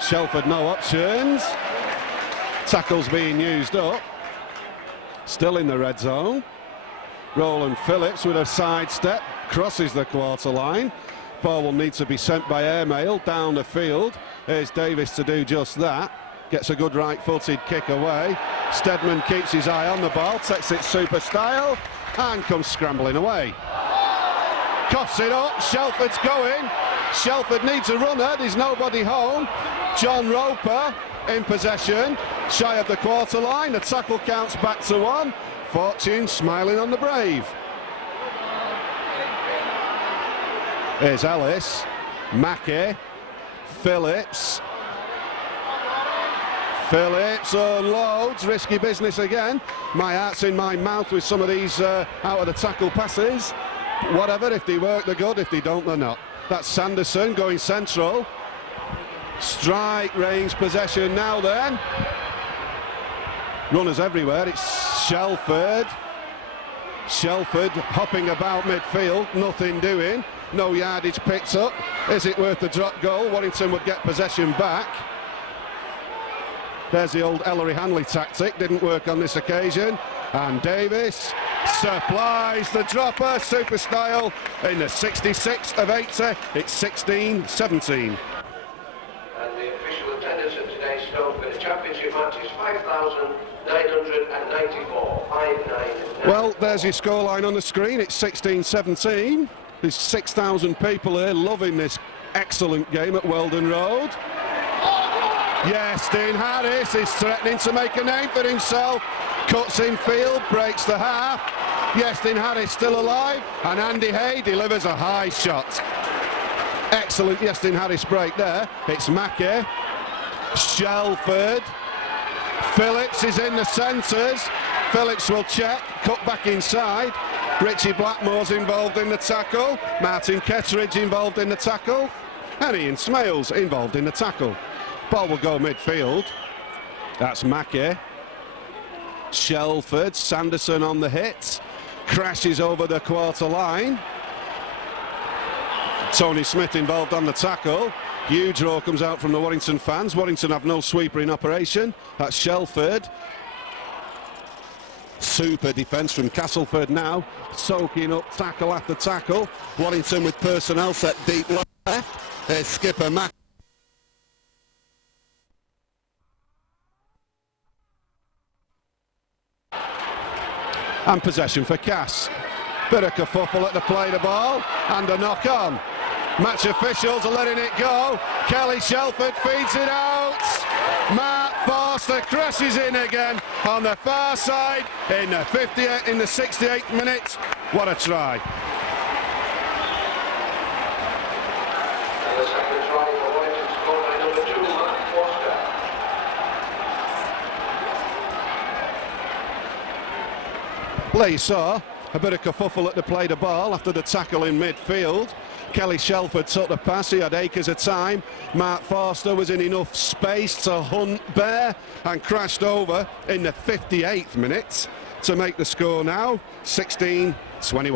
Shelford no options. Tackles being used up. Still in the red zone. Roland Phillips with a sidestep. Crosses the quarter line. Ball will need to be sent by airmail down the field. Here's Davis to do just that. Gets a good right-footed kick away. Steadman keeps his eye on the ball, takes it super style, and comes scrambling away. Coughs it up, Shelford's going. Shelford needs a runner, there's nobody home. John Roper in possession, shy of the quarter line. The tackle counts back to one. Fortune smiling on the brave. Here's Ellis, Mackey, Phillips. Phillips unloads, risky business again. My heart's in my mouth with some of these out of the tackle passes. Whatever, if they work they're good, if they don't they're not. That's Sanderson going central. Strike range possession now then. Runners everywhere, it's Shelford. Shelford hopping about midfield, nothing doing. No yardage picked up. Is it worth the drop goal? Warrington would get possession back. There's the old Ellery Hanley tactic, didn't work on this occasion. And Davis supplies the dropper, super style, in the 66th of 80. It's 16-17. And the official attendance at today's Stoke for the championship match is 5,994. 5,994. Well, there's your scoreline on the screen. It's 16-17. There's 6,000 people here loving this excellent game at Weldon Road. Yes, Dean Harris is threatening to make a name for himself. Cuts in field, breaks the half. Yestin Harris still alive, and Andy Hay delivers a high shot. Excellent Yestin Harris break there. It's Mackey, Shelford, Phillips is in the centres. Phillips will check, cut back inside. Richie Blackmore's involved in the tackle. Martin Ketteridge involved in the tackle. And Ian Smales involved in the tackle. Ball will go midfield. That's Mackey. Shelford, Sanderson on the hit. Crashes over the quarter line. Tony Smith involved on the tackle. Huge roar comes out from the Warrington fans. Warrington have no sweeper in operation. That's Shelford. Super defence from Castleford now. Soaking up tackle after tackle. Warrington with personnel set deep left. There's skipper Mack. And possession for Cass. Bit of kerfuffle at the play the ball and a knock on. Match officials are letting it go. Kelly Shelford feeds it out. Mark Forster crashes in again on the far side in the 68th minute. What a try. And the second try for Warrington scored by number 2, Mark Forster. Lee saw a bit of kerfuffle at the play the ball after the tackle in midfield. Kelly Shelford took the pass, he had acres of time. Mark Forster was in enough space to hunt bare and crashed over in the 58th minute to make the score now 16-21. Score down to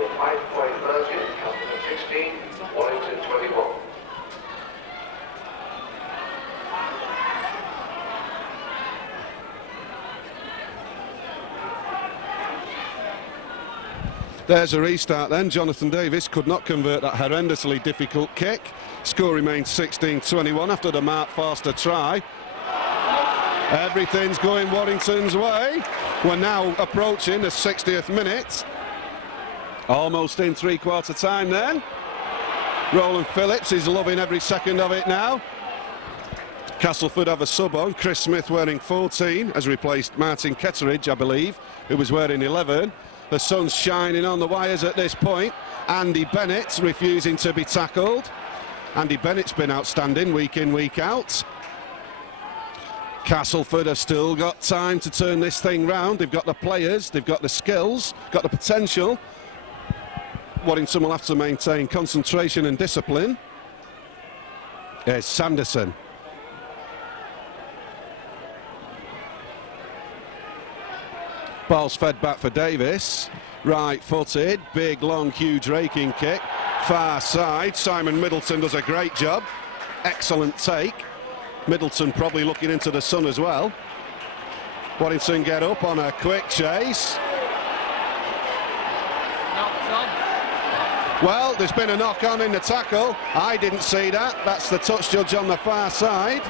a 5-point margin. Castleford 16, Warrington 21. There's a restart then. Jonathan Davis could not convert that horrendously difficult kick. Score remains 16-21 after the Mark Forster try. Everything's going Warrington's way. We're now approaching the 60th minute. Almost in three-quarter time then. Roland Phillips is loving every second of it now. Castleford have a sub on. Chris Smith wearing 14 has replaced Martin Ketteridge, I believe, who was wearing 11. The sun's shining on the wires at this point. Andy Bennett's refusing to be tackled. Andy Bennett's been outstanding week in, week out. Castleford have still got time to turn this thing round. They've got the players, they've got the skills, got the potential. Warrington will have to maintain concentration and discipline. There's Sanderson. Ball's fed back for Davis. Right-footed, big, long, huge raking kick. Far side, Simon Middleton does a great job. Excellent take. Middleton probably looking into the sun as well. Warrington get up on a quick chase. Well, there's been a knock-on in the tackle. I didn't see that. That's the touch judge on the far side.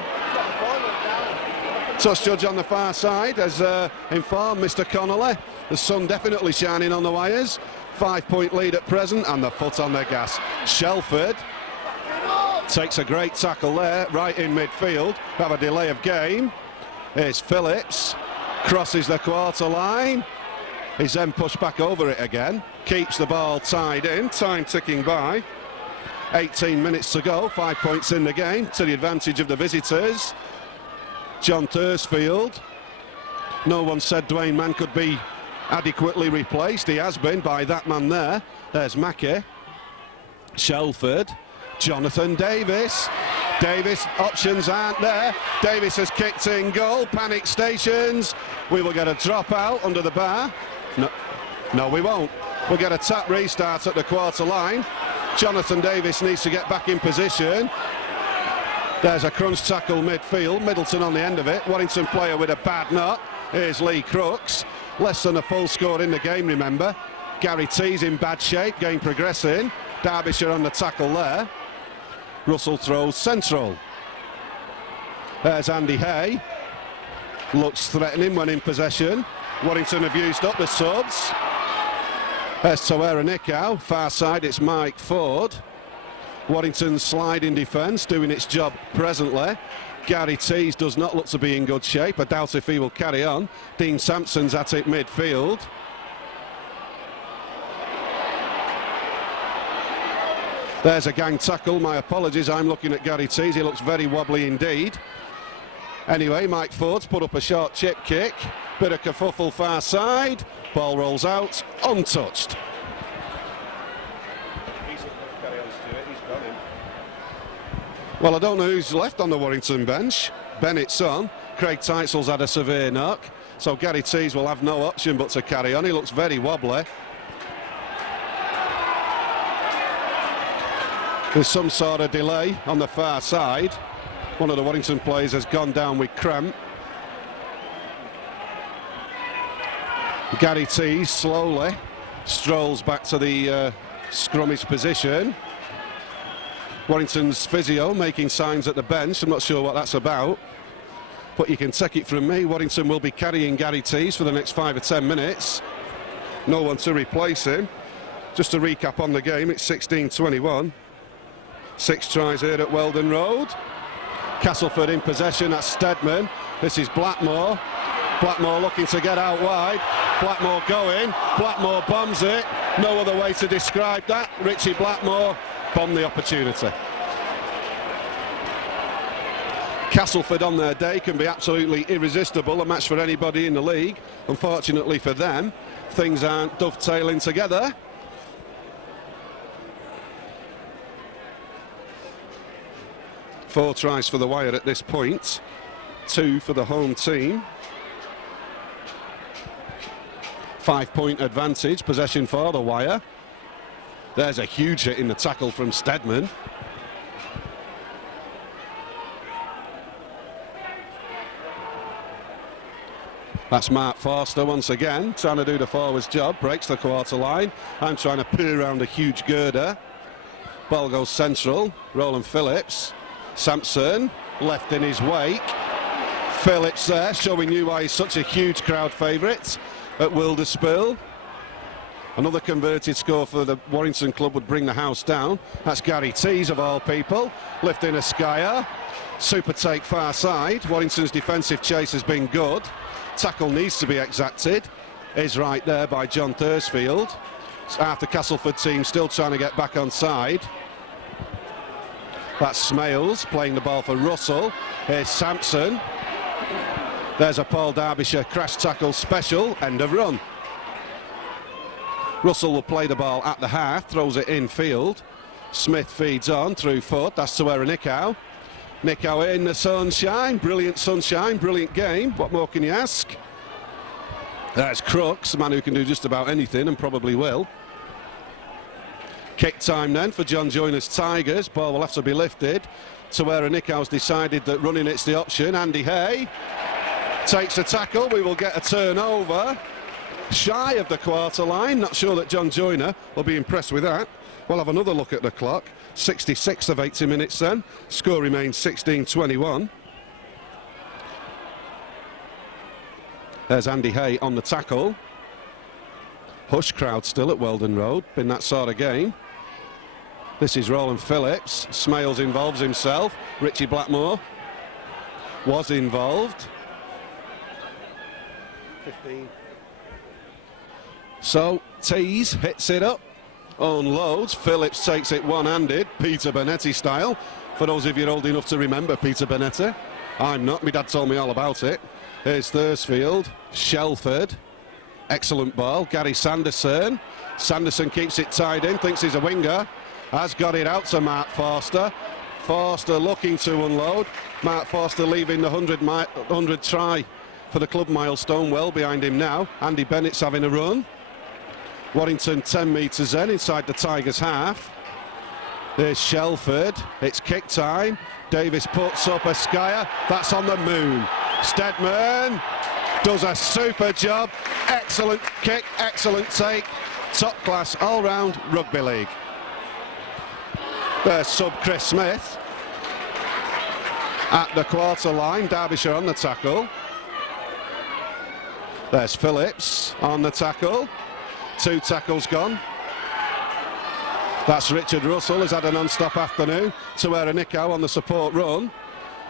Touch judge on the far side has informed Mr. Connolly. The sun definitely shining on the wires. 5-point lead at present and the foot on the gas. Shelford takes a great tackle there, right in midfield. Have a delay of game. Here's Phillips. Crosses the quarter line. He's then pushed back over it again. Keeps the ball tied in. Time ticking by. 18 minutes to go. 5 points in the game to the advantage of the visitors. John Thursfield. No one said Dwayne Mann could be adequately replaced. He has been by that man there. There's Mackey. Shelford. Jonathan Davis. Davis, options aren't there. Davis has kicked in goal. Panic stations. We will get a drop out under the bar. No, we won't. We'll get a tap restart at the quarter line. Jonathan Davis needs to get back in position. There's a crunch tackle midfield. Middleton on the end of it. Warrington player with a bad knock. Here's Lee Crooks. Less than a full score in the game, remember. Gary T's in bad shape, game progressing. Derbyshire on the tackle there. Russell throws central. There's Andy Hay. Looks threatening when in possession. Warrington have used up the subs. There's Tawera Nicow. Far side, it's Mike Ford. Warrington's sliding defence, doing its job presently. Gary Tees does not look to be in good shape. I doubt if he will carry on. Dean Sampson's at it midfield. There's a gang tackle. My apologies, I'm looking at Gary Tees. He looks very wobbly indeed. Anyway, Mike Ford's put up a short chip kick. Bit of kerfuffle far side. Ball rolls out, untouched. Well, I don't know who's left on the Warrington bench. Bennett's on. Craig Teitzel's had a severe knock. So Gary Tees will have no option but to carry on. He looks very wobbly. There's some sort of delay on the far side. One of the Warrington players has gone down with cramp. Gary Tees slowly strolls back to the scrummage position. Warrington's physio making signs at the bench. I'm not sure what that's about, but you can take it from me. Warrington will be carrying Gary Tees for the next 5 or 10 minutes. No one to replace him. Just to recap on the game, it's 16-21. 6 tries here at Weldon Road. Castleford in possession, that's Stedman. This is Blackmore. Blackmore looking to get out wide. Blackmore going. Blackmore bombs it. No other way to describe that. Richie Blackmore bombed the opportunity. Castleford on their day can be absolutely irresistible, a match for anybody in the league. Unfortunately for them, things aren't dovetailing together. Four tries for the Wire at this point, 2 for the home team. 5-point advantage, possession for the Wire. There's a huge hit in the tackle from Stedman. That's Mark Forster once again, trying to do the forwards job, breaks the quarter line. I'm trying to pin around a huge girder. Ball goes central, Roland Phillips. Sampson, left in his wake. Phillips there, showing you why he's such a huge crowd favourite at Wilderspill. Another converted score for the Warrington club would bring the house down. That's Gary Tees of all people, lifting a skyer. Super take far side. Warrington's defensive chase has been good. Tackle needs to be exacted. Is right there by John Thursfield. Half the Castleford team still trying to get back on side. That's Smales playing the ball for Russell. Here's Sampson. There's a Paul Derbyshire crash tackle special. End of run. Russell will play the ball at the half, throws it in field. Smith feeds on through foot. That's to Nicow. Nicow in the sunshine, brilliant game. What more can you ask? That's Crooks, a man who can do just about anything and probably will. Kick time then for John Joyner's Tigers. Ball will have to be lifted to where Nicow's decided that running it's the option. Andy Hay takes a tackle. We will get a turnover shy of the quarter line. Not sure that John Joyner will be impressed with that. We'll have another look at the clock. 66 of 80 minutes then. Score remains 16-21. There's Andy Hay on the tackle. Hush crowd still at Weldon Road. Been that sort of game. This is Roland Phillips. Smales involves himself. Richie Blackmore was involved. 15. So Tees hits it up. Unloads. Phillips takes it one-handed, Peter Bonetti style. For those of you old enough to remember Peter Bonetti. I'm not. My dad told me all about it. Here's Thursfield. Shelford. Excellent ball. Gary Sanderson. Sanderson keeps it tied in. Thinks he's a winger. Has got it out to Mark Forster. Forster looking to unload. Mark Forster leaving the 100 try for the club milestone well behind him now. Andy Bennett's having a run. Warrington 10 metres in inside the Tigers half. There's Shelford. It's kick time. Davis puts up a skyer. That's on the moon. Stedman does a super job. Excellent kick, excellent take. Top class all-round rugby league. There's sub Chris Smith at the quarter line. Derbyshire on the tackle. There's Phillips on the tackle. 2 tackles gone. That's Richard Russell, who's had a non-stop afternoon. To Nicow on the support run.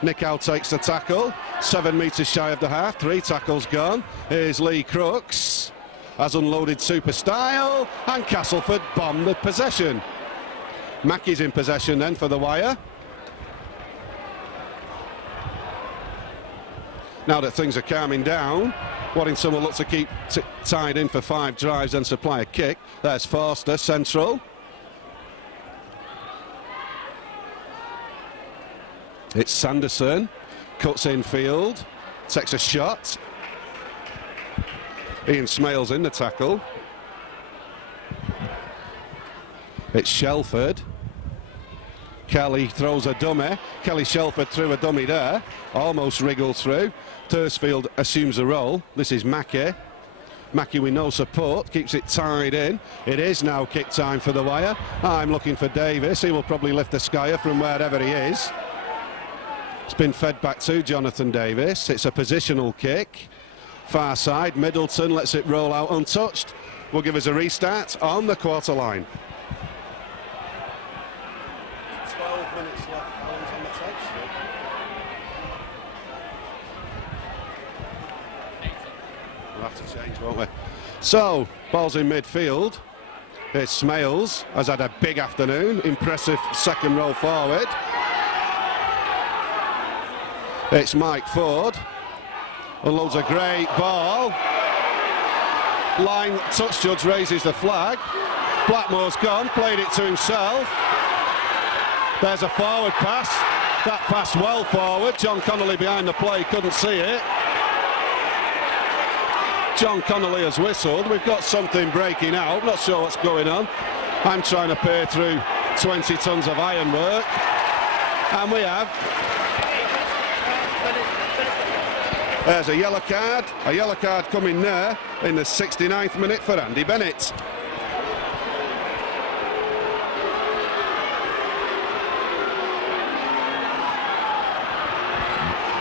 Nicow takes the tackle. 7 metres shy of the half. 3 tackles gone. Here's Lee Crooks. Has unloaded super style. And Castleford bombed the possession. Mackey's in possession then for the Wire. Now that things are calming down, Warrington will look to keep tied in for 5 drives and supply a kick. There's Forster, central. It's Sanderson, cuts in field, takes a shot. Ian Smales in the tackle. It's Shelford. Kelly throws a dummy. Kelly Shelford threw a dummy there. Almost wriggled through. Thursfield assumes a role. This is Mackey. Mackey with no support. Keeps it tied in. It is now kick time for the Wire. I'm looking for Davis. He will probably lift the skyer from wherever he is. It's been fed back to Jonathan Davis. It's a positional kick. Far side. Middleton lets it roll out untouched. Will give us a restart on the quarter line. 12 minutes left. Alan's on the touch. We'll have to change, won't we? So, ball's in midfield. It's Smales. Has had a big afternoon. Impressive second row forward. It's Mike Ford. Unloads a great ball. Line touch judge raises the flag. Blackmore's gone, played it to himself. There's a forward pass. That pass well forward. John Connolly behind the play, couldn't see it. John Connolly has whistled. We've got something breaking out. Not sure what's going on. I'm trying to peer through 20 tons of ironwork. And we have. There's a yellow card coming there in the 69th minute for Andy Bennett.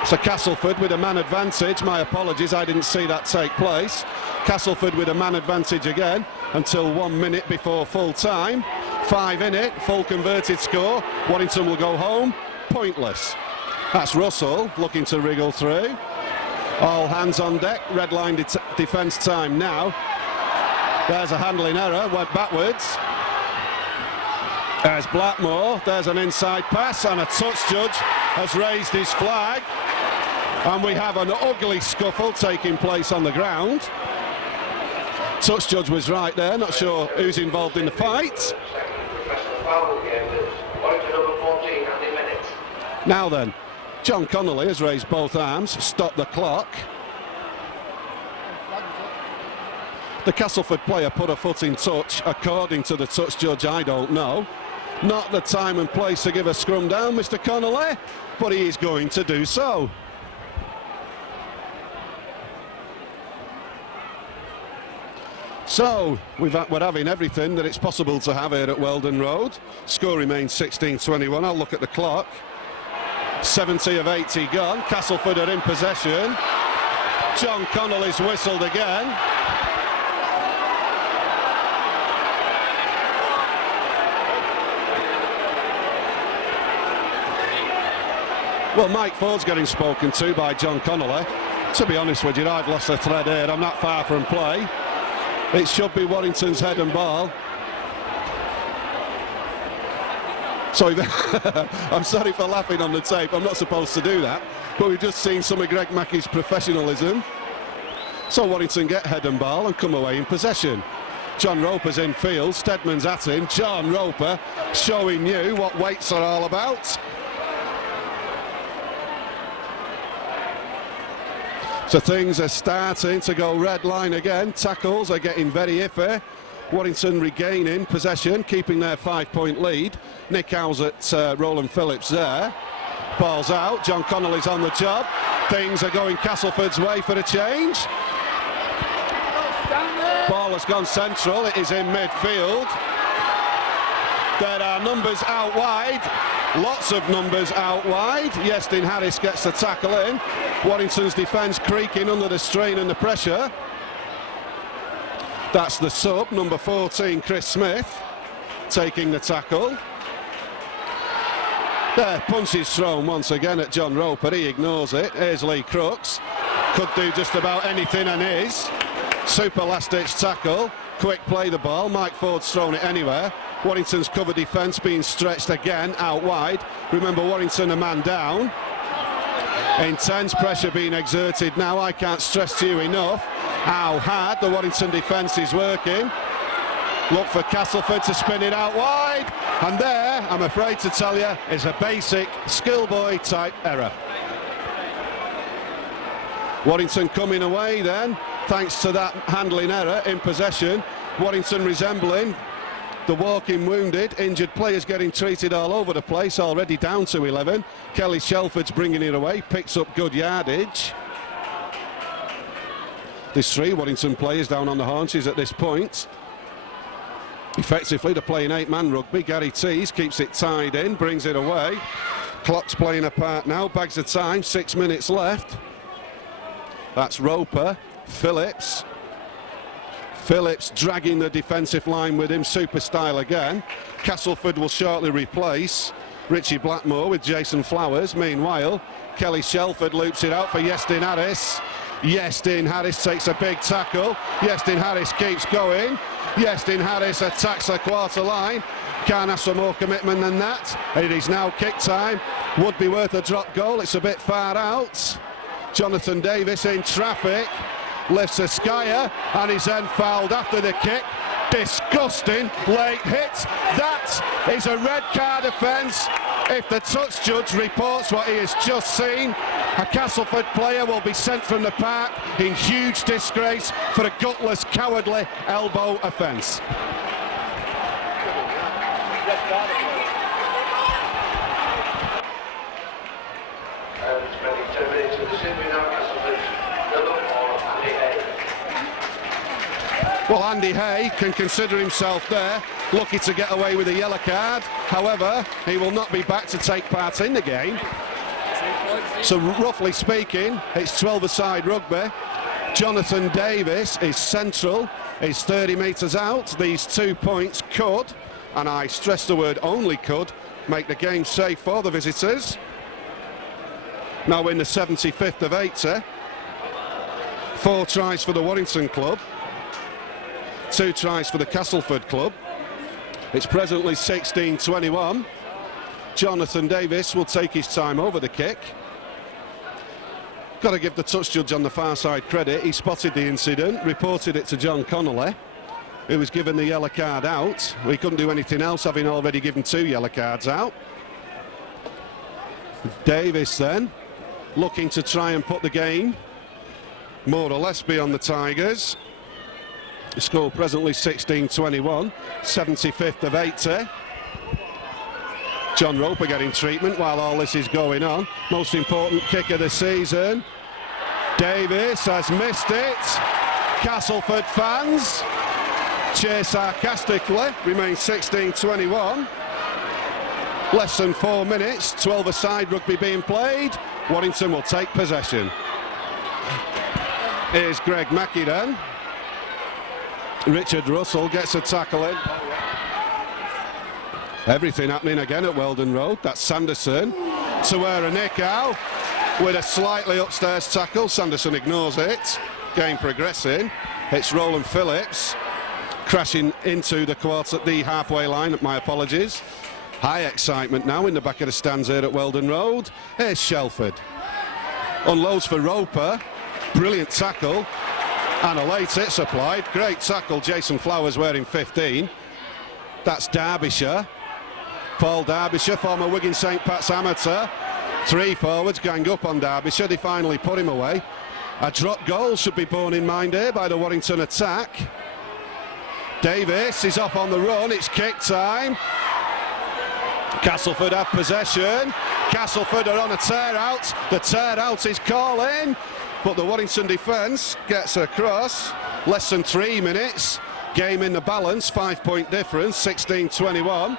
So Castleford with a man advantage. My apologies, I didn't see that take place. Castleford with a man advantage again until 1 minute before full time. 5 in it, full converted score. Warrington will go home, pointless. That's Russell looking to wriggle through. All hands on deck, red line defence time now. There's a handling error, went backwards. There's Blackmore, there's an inside pass and a touch judge has raised his flag. And we have an ugly scuffle taking place on the ground. Touch judge was right there, not sure who's involved in the fight. Second professional foul game with Warrington number 14, Andy Bennett. Now then, John Connolly has raised both arms, stopped the clock. The Castleford player put a foot in touch, according to the touch judge, I don't know. Not the time and place to give a scrum down, Mr. Connolly, but he is going to do so. So, we're having everything that it's possible to have here at Weldon Road. Score remains 16-21. I'll look at the clock. 70 of 80 gone. Castleford are in possession. John Connolly's whistled again. Well, Mike Ford's getting spoken to by John Connolly. To be honest with you, I've lost the thread here. I'm not far from play. It should be Warrington's head and ball. So I'm sorry for laughing on the tape. I'm not supposed to do that. But we've just seen some of Greg Mackey's professionalism. So Warrington get head and ball and come away in possession. John Roper's in field. Stedman's at him. John Roper showing you what weights are all about. So things are starting to go red line again. Tackles are getting very iffy. Warrington regaining possession, keeping their 5-point lead. Nick Howes at Roland Phillips there. Ball's out. John Connolly's on the job. Things are going Castleford's way for a change. Ball has gone central. It is in midfield. There are numbers out wide. Lots of numbers out wide. Yestin Harris gets the tackle in. Warrington's defence creaking under the strain and the pressure. That's the sub, number 14, Chris Smith, taking the tackle. There, punch is thrown once again at John Roper. He ignores it. Here's Lee Crooks. Could do just about anything and is. Super last-ditch tackle. Quick play the ball. Mike Ford's thrown it anywhere. Warrington's cover defence being stretched again out wide. Remember, Warrington a man down. Intense pressure being exerted now. I can't stress to you enough how hard the Warrington defence is working. Look for Castleford to spin it out wide. And there, I'm afraid to tell you, is a basic schoolboy type error. Warrington coming away then, thanks to that handling error in possession. Warrington resembling the walking wounded, injured players getting treated all over the place, already down to 11. Kelly Shelford's bringing it away, picks up good yardage. There's 3 Warrington players down on the haunches at this point. Effectively, they're playing 8-man rugby. Gary Tees keeps it tied in, brings it away. Clock's playing a part now, bags of time, 6 minutes left. That's Roper, Phillips. Phillips dragging the defensive line with him, super style again. Castleford will shortly replace Richie Blackmore with Jason Flowers. Meanwhile, Kelly Shelford loops it out for Yestin Harris. Yestin Harris takes a big tackle. Yestin Harris keeps going. Yestin Harris attacks the quarter line. Can't ask for more commitment than that. It is now kick time. Would be worth a drop goal. It's a bit far out. Jonathan Davis in traffic. Lifts a skyer and he's then fouled after the kick. Disgusting late hit. That is a red card offence. If the touch judge reports what he has just seen, a Castleford player will be sent from the park in huge disgrace for a gutless, cowardly elbow offence. Spending 10 minutes with the Sydney now, Castleford's number 4, Andy Hay. Well, Andy Hay can consider himself there, lucky to get away with a yellow card. However, he will not be back to take part in the game. So roughly speaking, it's 12-a-side rugby. Jonathan Davis is central, is 30 metres out. These 2 points could, and I stress the word only could, make the game safe for the visitors. Now in the 75th of 80. 4 tries for the Warrington club. 2 tries for the Castleford club. It's presently 16-21. Jonathan Davis will take his time over the kick. Got to give the touch judge on the far side credit. He spotted the incident, reported it to John Connolly, who was given the yellow card out. We couldn't do anything else, having already given 2 yellow cards out. Davis then looking to try and put the game more or less beyond the Tigers. The score presently 16-21, 75th of 80. John Roper getting treatment while all this is going on. Most important kick of the season. Davis has missed it. Castleford fans cheer sarcastically. Remains 16-21. Less than 4 minutes, 12-a-side rugby being played. Warrington will take possession. Here's Greg Mackey then. Richard Russell gets a tackle in. Everything happening again at Weldon Road. That's Sanderson to where a nick out with a slightly upstairs tackle. Sanderson ignores it. Game progressing. It's Roland Phillips crashing into the halfway line. My apologies. High excitement now in the back of the stands here at Weldon Road. Here's Shelford. Unloads for Roper. Brilliant tackle. And a late hit supplied. Great tackle. Jason Flowers wearing 15. That's Derbyshire. Paul Derbyshire, former Wigan St Pat's amateur. 3 forwards gang up on Derbyshire. They finally put him away. A drop goal should be borne in mind here by the Warrington attack. Davis is off on the run. It's kick time. Castleford have possession. Castleford are on a tear out. The tear out is calling, but the Warrington defence gets across. Less than 3 minutes. Game in the balance, 5-point difference, 16-21.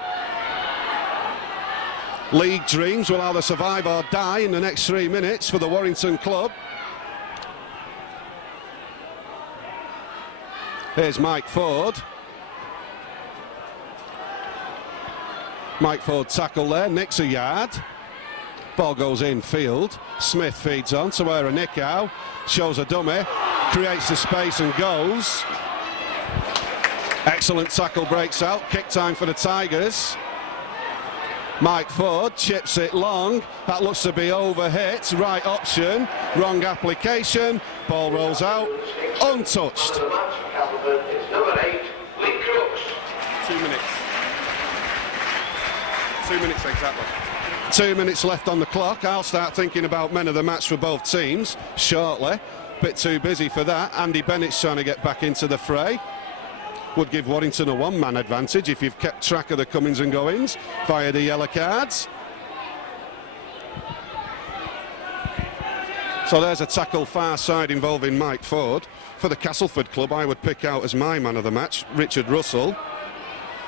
League dreams will either survive or die in the next 3 minutes for the Warrington club. Here's Mike Ford. Mike Ford tackle there, nicks a yard. Ball goes infield. Smith feeds on to where a nick out. Shows a dummy, creates the space and goes. Excellent tackle, breaks out. Kick time for the Tigers. Mike Ford chips it long. That looks to be overhit. Right option, wrong application. Ball rolls out, untouched. It's number 8, Lee Crooks. 2 minutes. 2 minutes exactly. 2 minutes left on the clock. I'll start thinking about men of the match for both teams shortly. Bit too busy for that. Andy Bennett's trying to get back into the fray. Would give Warrington a 1-man advantage if you've kept track of the comings and goings via the yellow cards. So there's a tackle far side involving Mike Ford. For the Castleford club, I would pick out as my man of the match Richard Russell.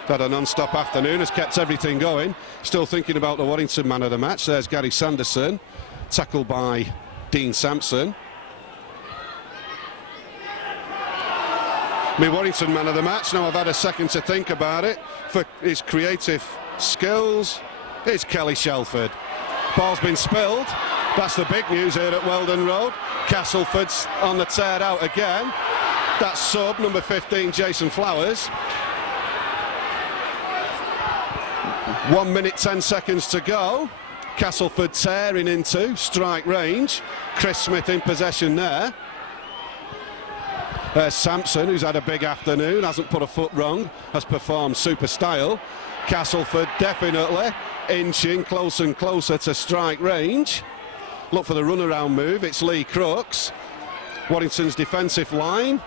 Had a non-stop afternoon, has kept everything going. Still thinking about the Warrington man of the match. There's Gary Sanderson, tackled by Dean Sampson. My Warrington man of the match, now I've had a second to think about it, for his creative skills, is Kelly Shelford. Ball's been spilled. That's the big news here at Weldon Road. Castleford's on the tear out again. That's sub number 15, Jason Flowers. 1 minute 10 seconds to go. Castleford tearing into strike range. Chris Smith in possession there. There's Sampson, who's had a big afternoon, hasn't put a foot wrong, has performed super style. Castleford definitely inching closer and closer to strike range. Look for the runaround move. It's Lee Crooks. Warrington's defensive line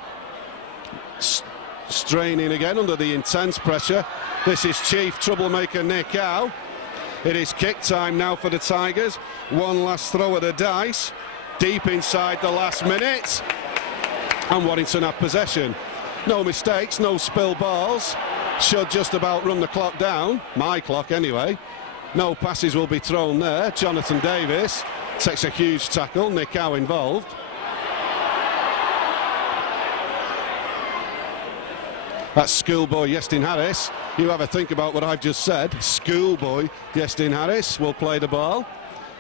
straining again under the intense pressure. This is chief troublemaker Nick Howe. It is kick time now for the Tigers. One last throw of the dice. Deep inside the last minute. And Warrington have possession. No mistakes, no spill balls. Should just about run the clock down. My clock anyway. No passes will be thrown there. Jonathan Davis takes a huge tackle. Nick Howe involved. That's schoolboy Yestin Harris. You have a think about what I've just said. Schoolboy Yestin Harris will play the ball.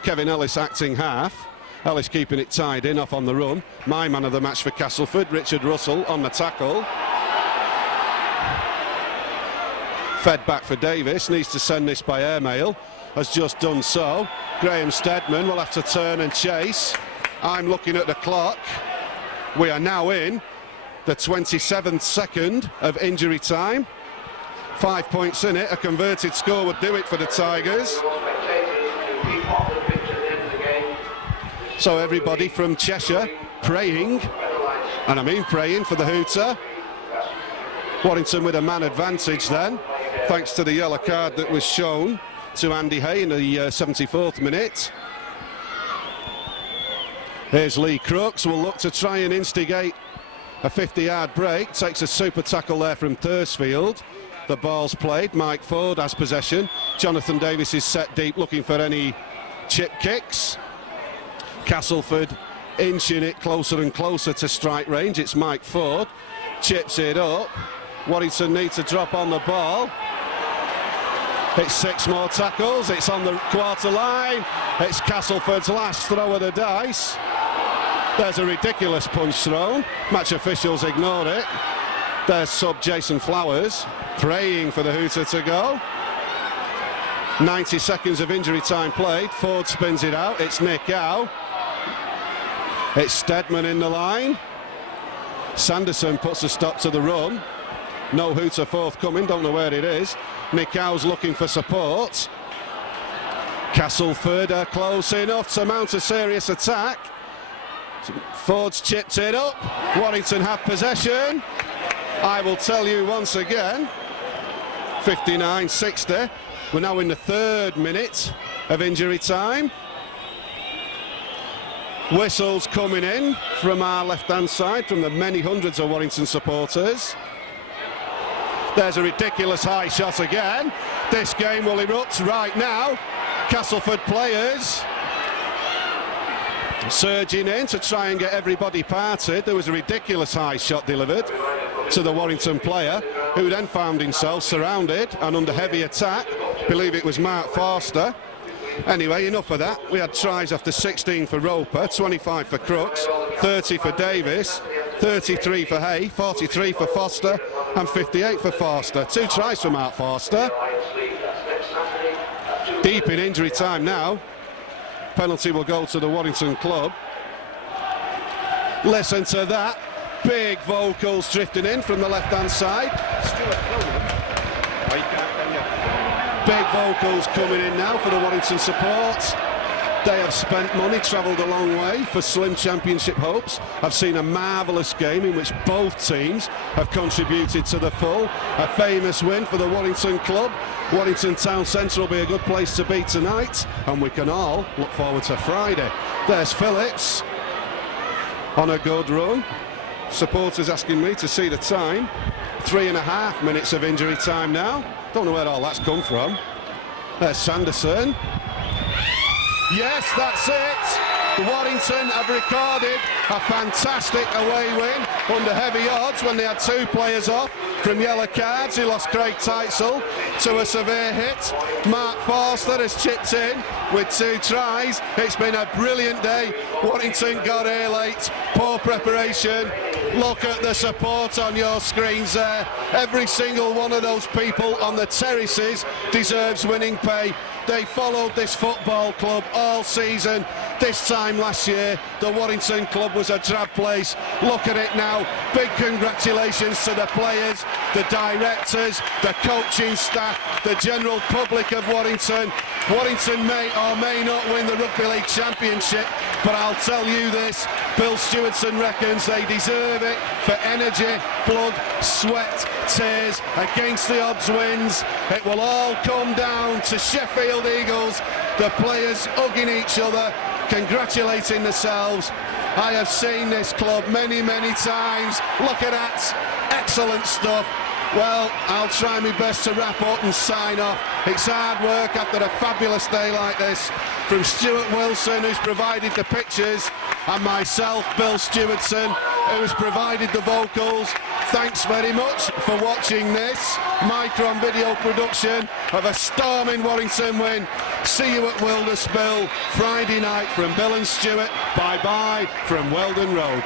Kevin Ellis acting half. Ellis keeping it tied in, off on the run. My man of the match for Castleford, Richard Russell on the tackle. Fed back for Davis, needs to send this by airmail. Has just done so. Graham Steadman will have to turn and chase. I'm looking at the clock. We are now in the 27th second of injury time. 5 points in it. A converted score would do it for the Tigers. So everybody from Cheshire praying, and I mean praying, for the hooter. Warrington with a man advantage then, thanks to the yellow card that was shown to Andy Hay in the 74th minute. Here's Lee Crooks, will look to try and instigate a 50-yard break. Takes a super tackle there from Thursfield. The ball's played. Mike Ford has possession. Jonathan Davis is set deep, looking for any chip kicks. Castleford inching it closer and closer to strike range. It's Mike Ford. Chips it up. Warrington need to drop on the ball. It's 6 more tackles. It's on the quarter line. It's Castleford's last throw of the dice. There's a ridiculous punch thrown. Match officials ignore it. There's sub Jason Flowers praying for the hooter to go. 90 seconds of injury time played. Ford spins it out. It's Nick Howe. It's Stedman in the line. Sanderson puts a stop to the run. No hooter forthcoming, don't know where it is. Nick Howe's looking for support. Castleford are close enough to mount a serious attack. Ford's chipped it up. Warrington have possession. I will tell you once again, 59-60. We're now in the 3rd minute of injury time. Whistles coming in from our left-hand side, from the many hundreds of Warrington supporters. There's a ridiculous high shot again. This game will erupt right now. Castleford players surging in to try and get everybody parted. There was a ridiculous high shot delivered to the Warrington player, who then found himself surrounded and under heavy attack. I believe it was Mark Forster. Anyway, enough of that. We had tries after 16 for Roper, 25 for Crooks, 30 for Davis, 33 for Hay, 43 for Foster and 58 for Forster. 2 tries for Mark Forster. Deep in injury time now. Penalty will go to the Warrington club. Listen to that. Big vocals drifting in from the left-hand side. Big vocals coming in now for the Warrington support. They have spent money, travelled a long way for slim championship hopes. I've seen a marvellous game in which both teams have contributed to the full. A famous win for the Warrington club. Warrington Town Centre will be a good place to be tonight, and we can all look forward to Friday. There's Phillips on a good run. Supporters asking me to see the time. 3.5 minutes of injury time now. Don't know where all that's come from. There's Sanderson. Yes, that's it. Warrington have recorded a fantastic away win under heavy odds when they had 2 players off from yellow cards. He lost Craig Teitzel to a severe hit. Mark Forster has chipped in with 2 tries. It's been a brilliant day. Warrington got here late. Poor preparation. Look at the support on your screens there. Every single one of those people on the terraces deserves winning pay. They followed this football club all season. This time last year, the Warrington club was a drab place. Look at it now. Big congratulations to the players, the directors, the coaching staff, the general public of Warrington. Warrington may or may not win the Rugby League Championship, but I'll tell you this, Bill Stewardson reckons they deserve it for energy, blood, sweat, tears, against the odds wins. It will all come down to Sheffield Eagles, the players hugging each other, congratulating themselves. I have seen this club many, many times. Look at that, excellent stuff. Well, I'll try my best to wrap up and sign off. It's hard work after a fabulous day like this. From Stuart Wilson, who's provided the pictures, and myself, Bill Stewardson, who's provided the vocals. Thanks very much for watching this Micron video production of a storming Warrington win. See you at Wilderspill Friday night from Bill and Stuart. Bye-bye from Weldon Road.